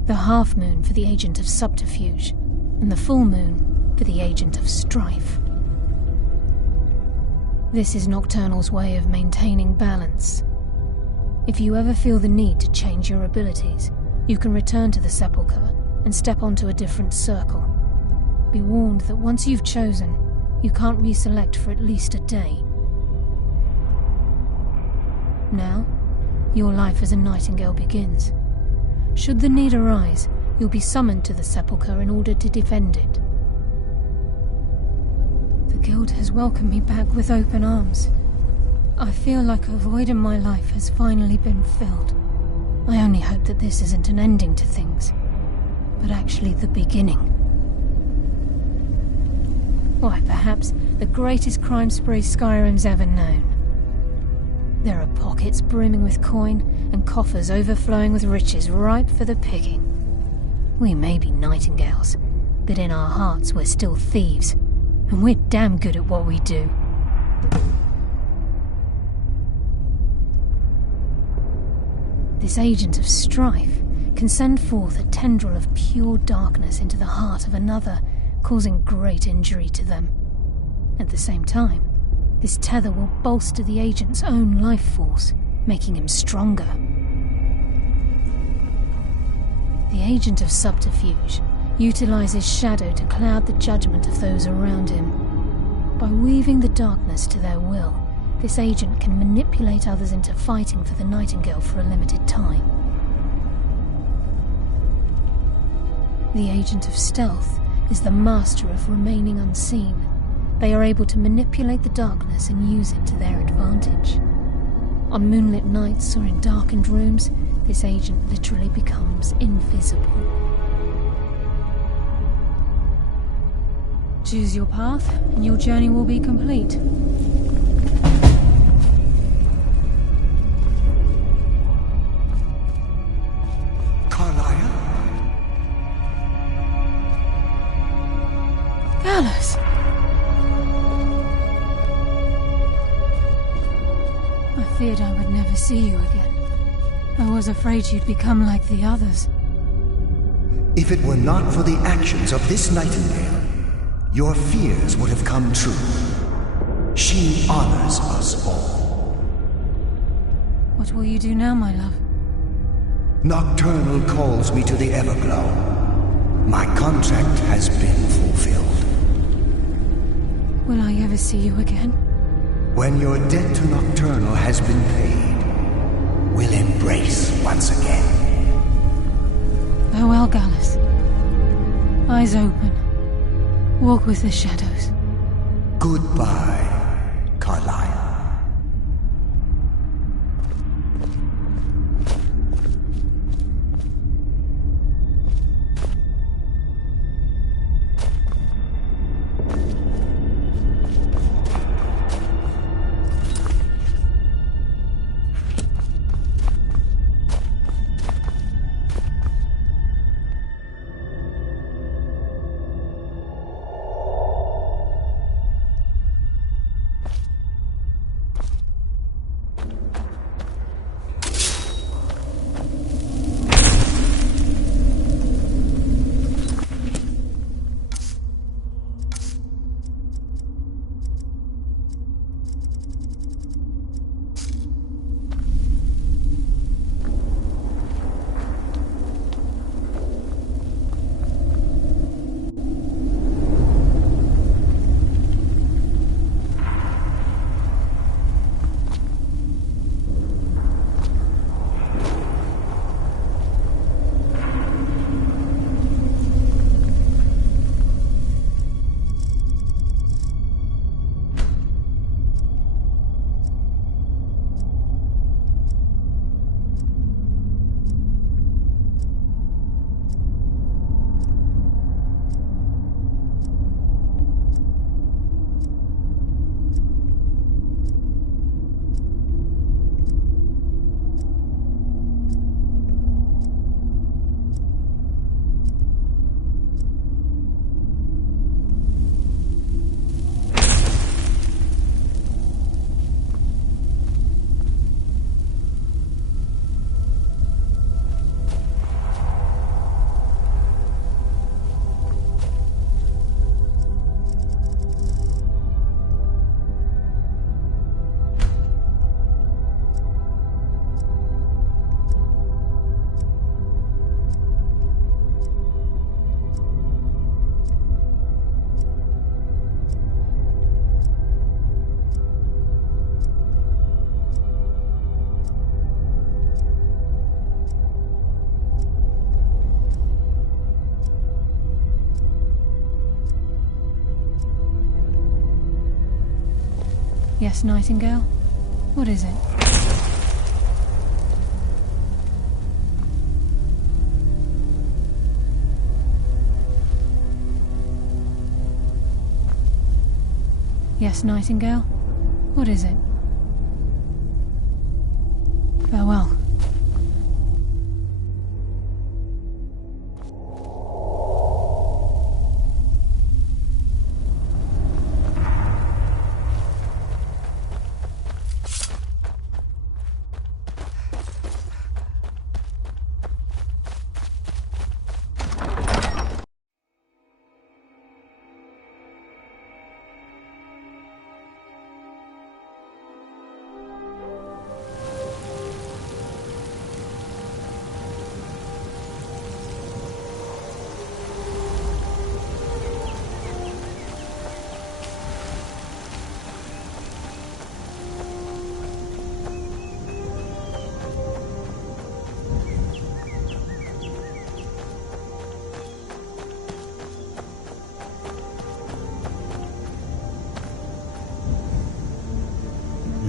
the half moon for the agent of subterfuge, and the full moon for the agent of strife. This is Nocturnal's way of maintaining balance. If you ever feel the need to change your abilities, you can return to the sepulchre and step onto a different circle. Be warned that once you've chosen, you can't reselect for at least a day. Now, your life as a Nightingale begins. Should the need arise, you'll be summoned to the sepulchre in order to defend it. The Guild has welcomed me back with open arms. I feel like a void in my life has finally been filled. I only hope that this isn't an ending to things, but actually the beginning. Why, perhaps the greatest crime spree Skyrim's ever known. There are pockets brimming with coin and coffers overflowing with riches ripe for the picking. We may be Nightingales, but in our hearts we're still thieves, and we're damn good at what we do. This agent of strife can send forth a tendril of pure darkness into the heart of another, causing great injury to them. At the same time, this tether will bolster the agent's own life force, making him stronger. The agent of subterfuge utilizes shadow to cloud the judgment of those around him. By weaving the darkness to their will, this agent can manipulate others into fighting for the Nightingale for a limited time. The agent of stealth is the master of remaining unseen, They are able to manipulate the darkness and use it to their advantage. On moonlit nights or in darkened rooms, this agent literally becomes invisible. Choose your path, and your journey will be complete. Carlia? Gallus! I feared I would never see you again. I was afraid you'd become like the others. If it were not for the actions of this nightingale, your fears would have come true. She honors us all. What will you do now, my love? Nocturnal calls me to the Everglow. My contract has been fulfilled. Will I ever see you again? When your debt to Nocturnal has been paid, we'll embrace once again. Farewell, Gallus. Eyes open. Walk with the shadows. Goodbye, Carlia. Yes, Nightingale? What is it? Yes, Nightingale? What is it? Farewell.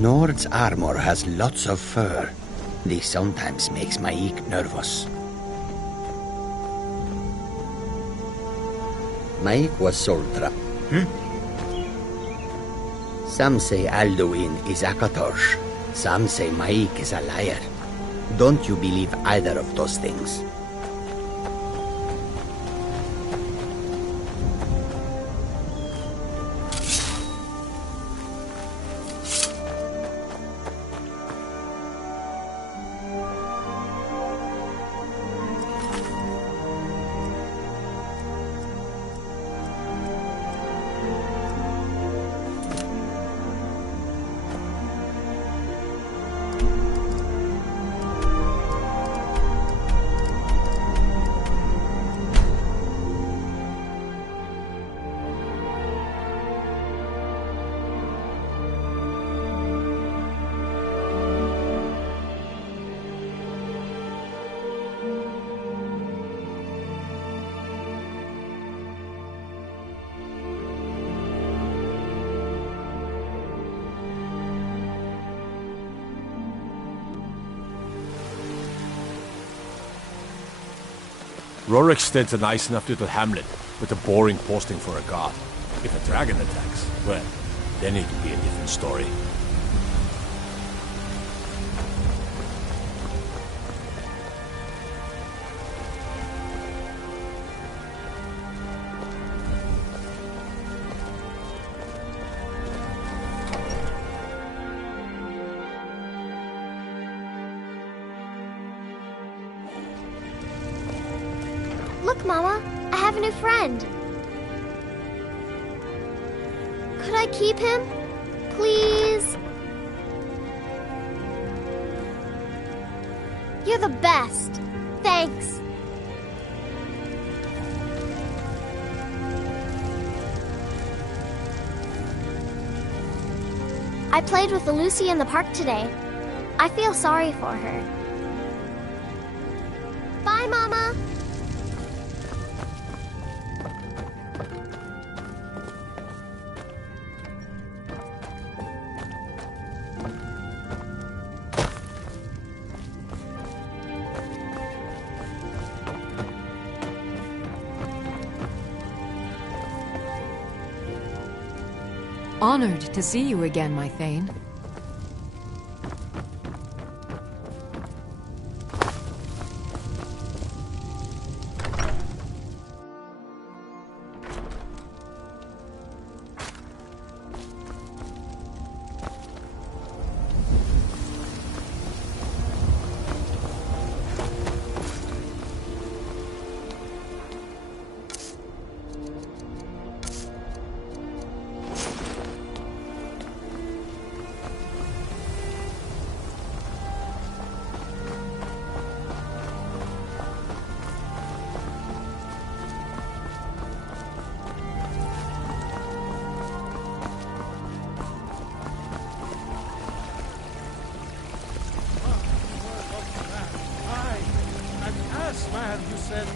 Nord's armor has lots of fur. This sometimes makes Maik nervous. Maik was Soltra. Some say Alduin is Akatorsh. Some say Maik is a liar. Don't you believe either of those things? Rorik stents a nice enough little hamlet, with a boring posting for a god. If a dragon attacks, well, then it could be a different story. Look, Mama, I have a new friend. Could I keep him? Please? You're the best. Thanks. I played with Lucy in the park today. I feel sorry for her. Bye, Mama. Honored to see you again, my Thane. Man, you said,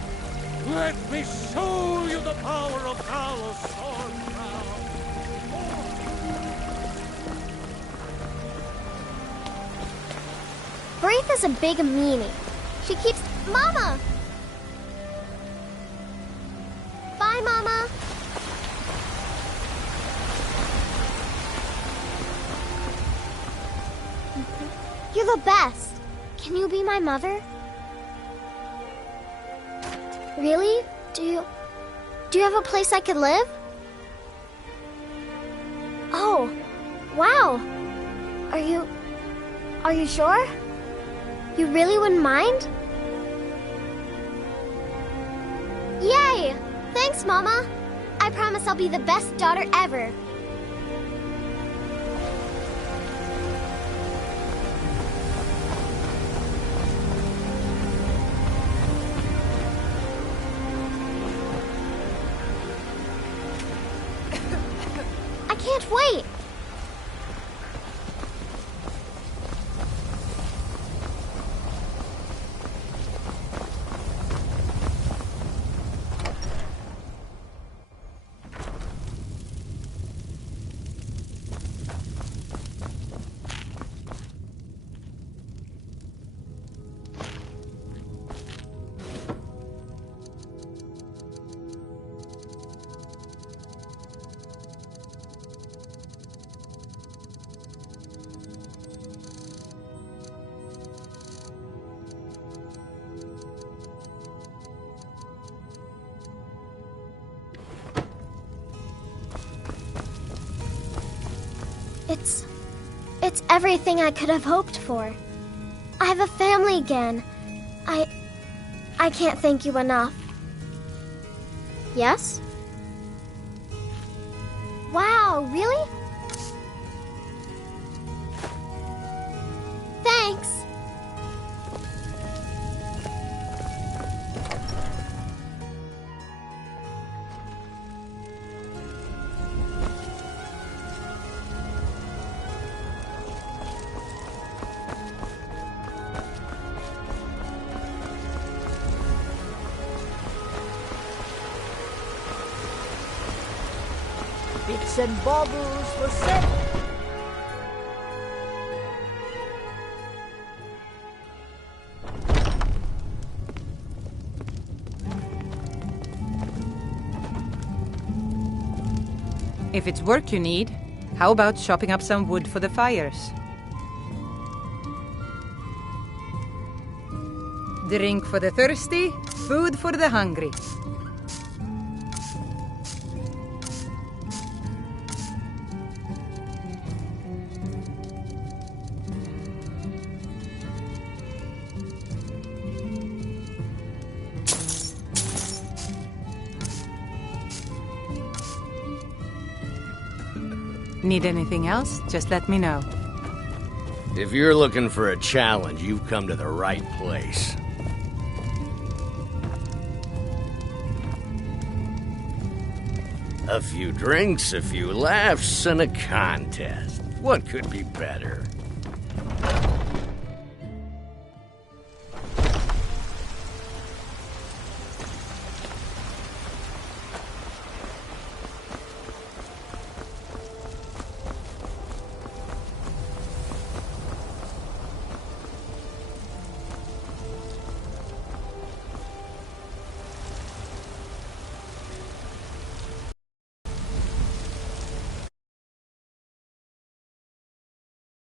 let me show you the power of Talos sword crown. Braith is a big meanie. She keeps... Mama! Bye, Mama. You're the best. Can you be my mother? Really? Do you have a place I could live? Oh, wow. Are you sure? You really wouldn't mind? Yay! Thanks, Mama. I promise I'll be the best daughter ever. I can't wait. It's everything I could have hoped for. I have a family again. I can't thank you enough. Yes? Wow, really? Thanks. Bits and baubles for sale. If it's work you need, how about chopping up some wood for the fires? Drink for the thirsty, food for the hungry. Need anything else? Just let me know. If you're looking for a challenge, you've come to the right place. A few drinks, a few laughs, and a contest. What could be better?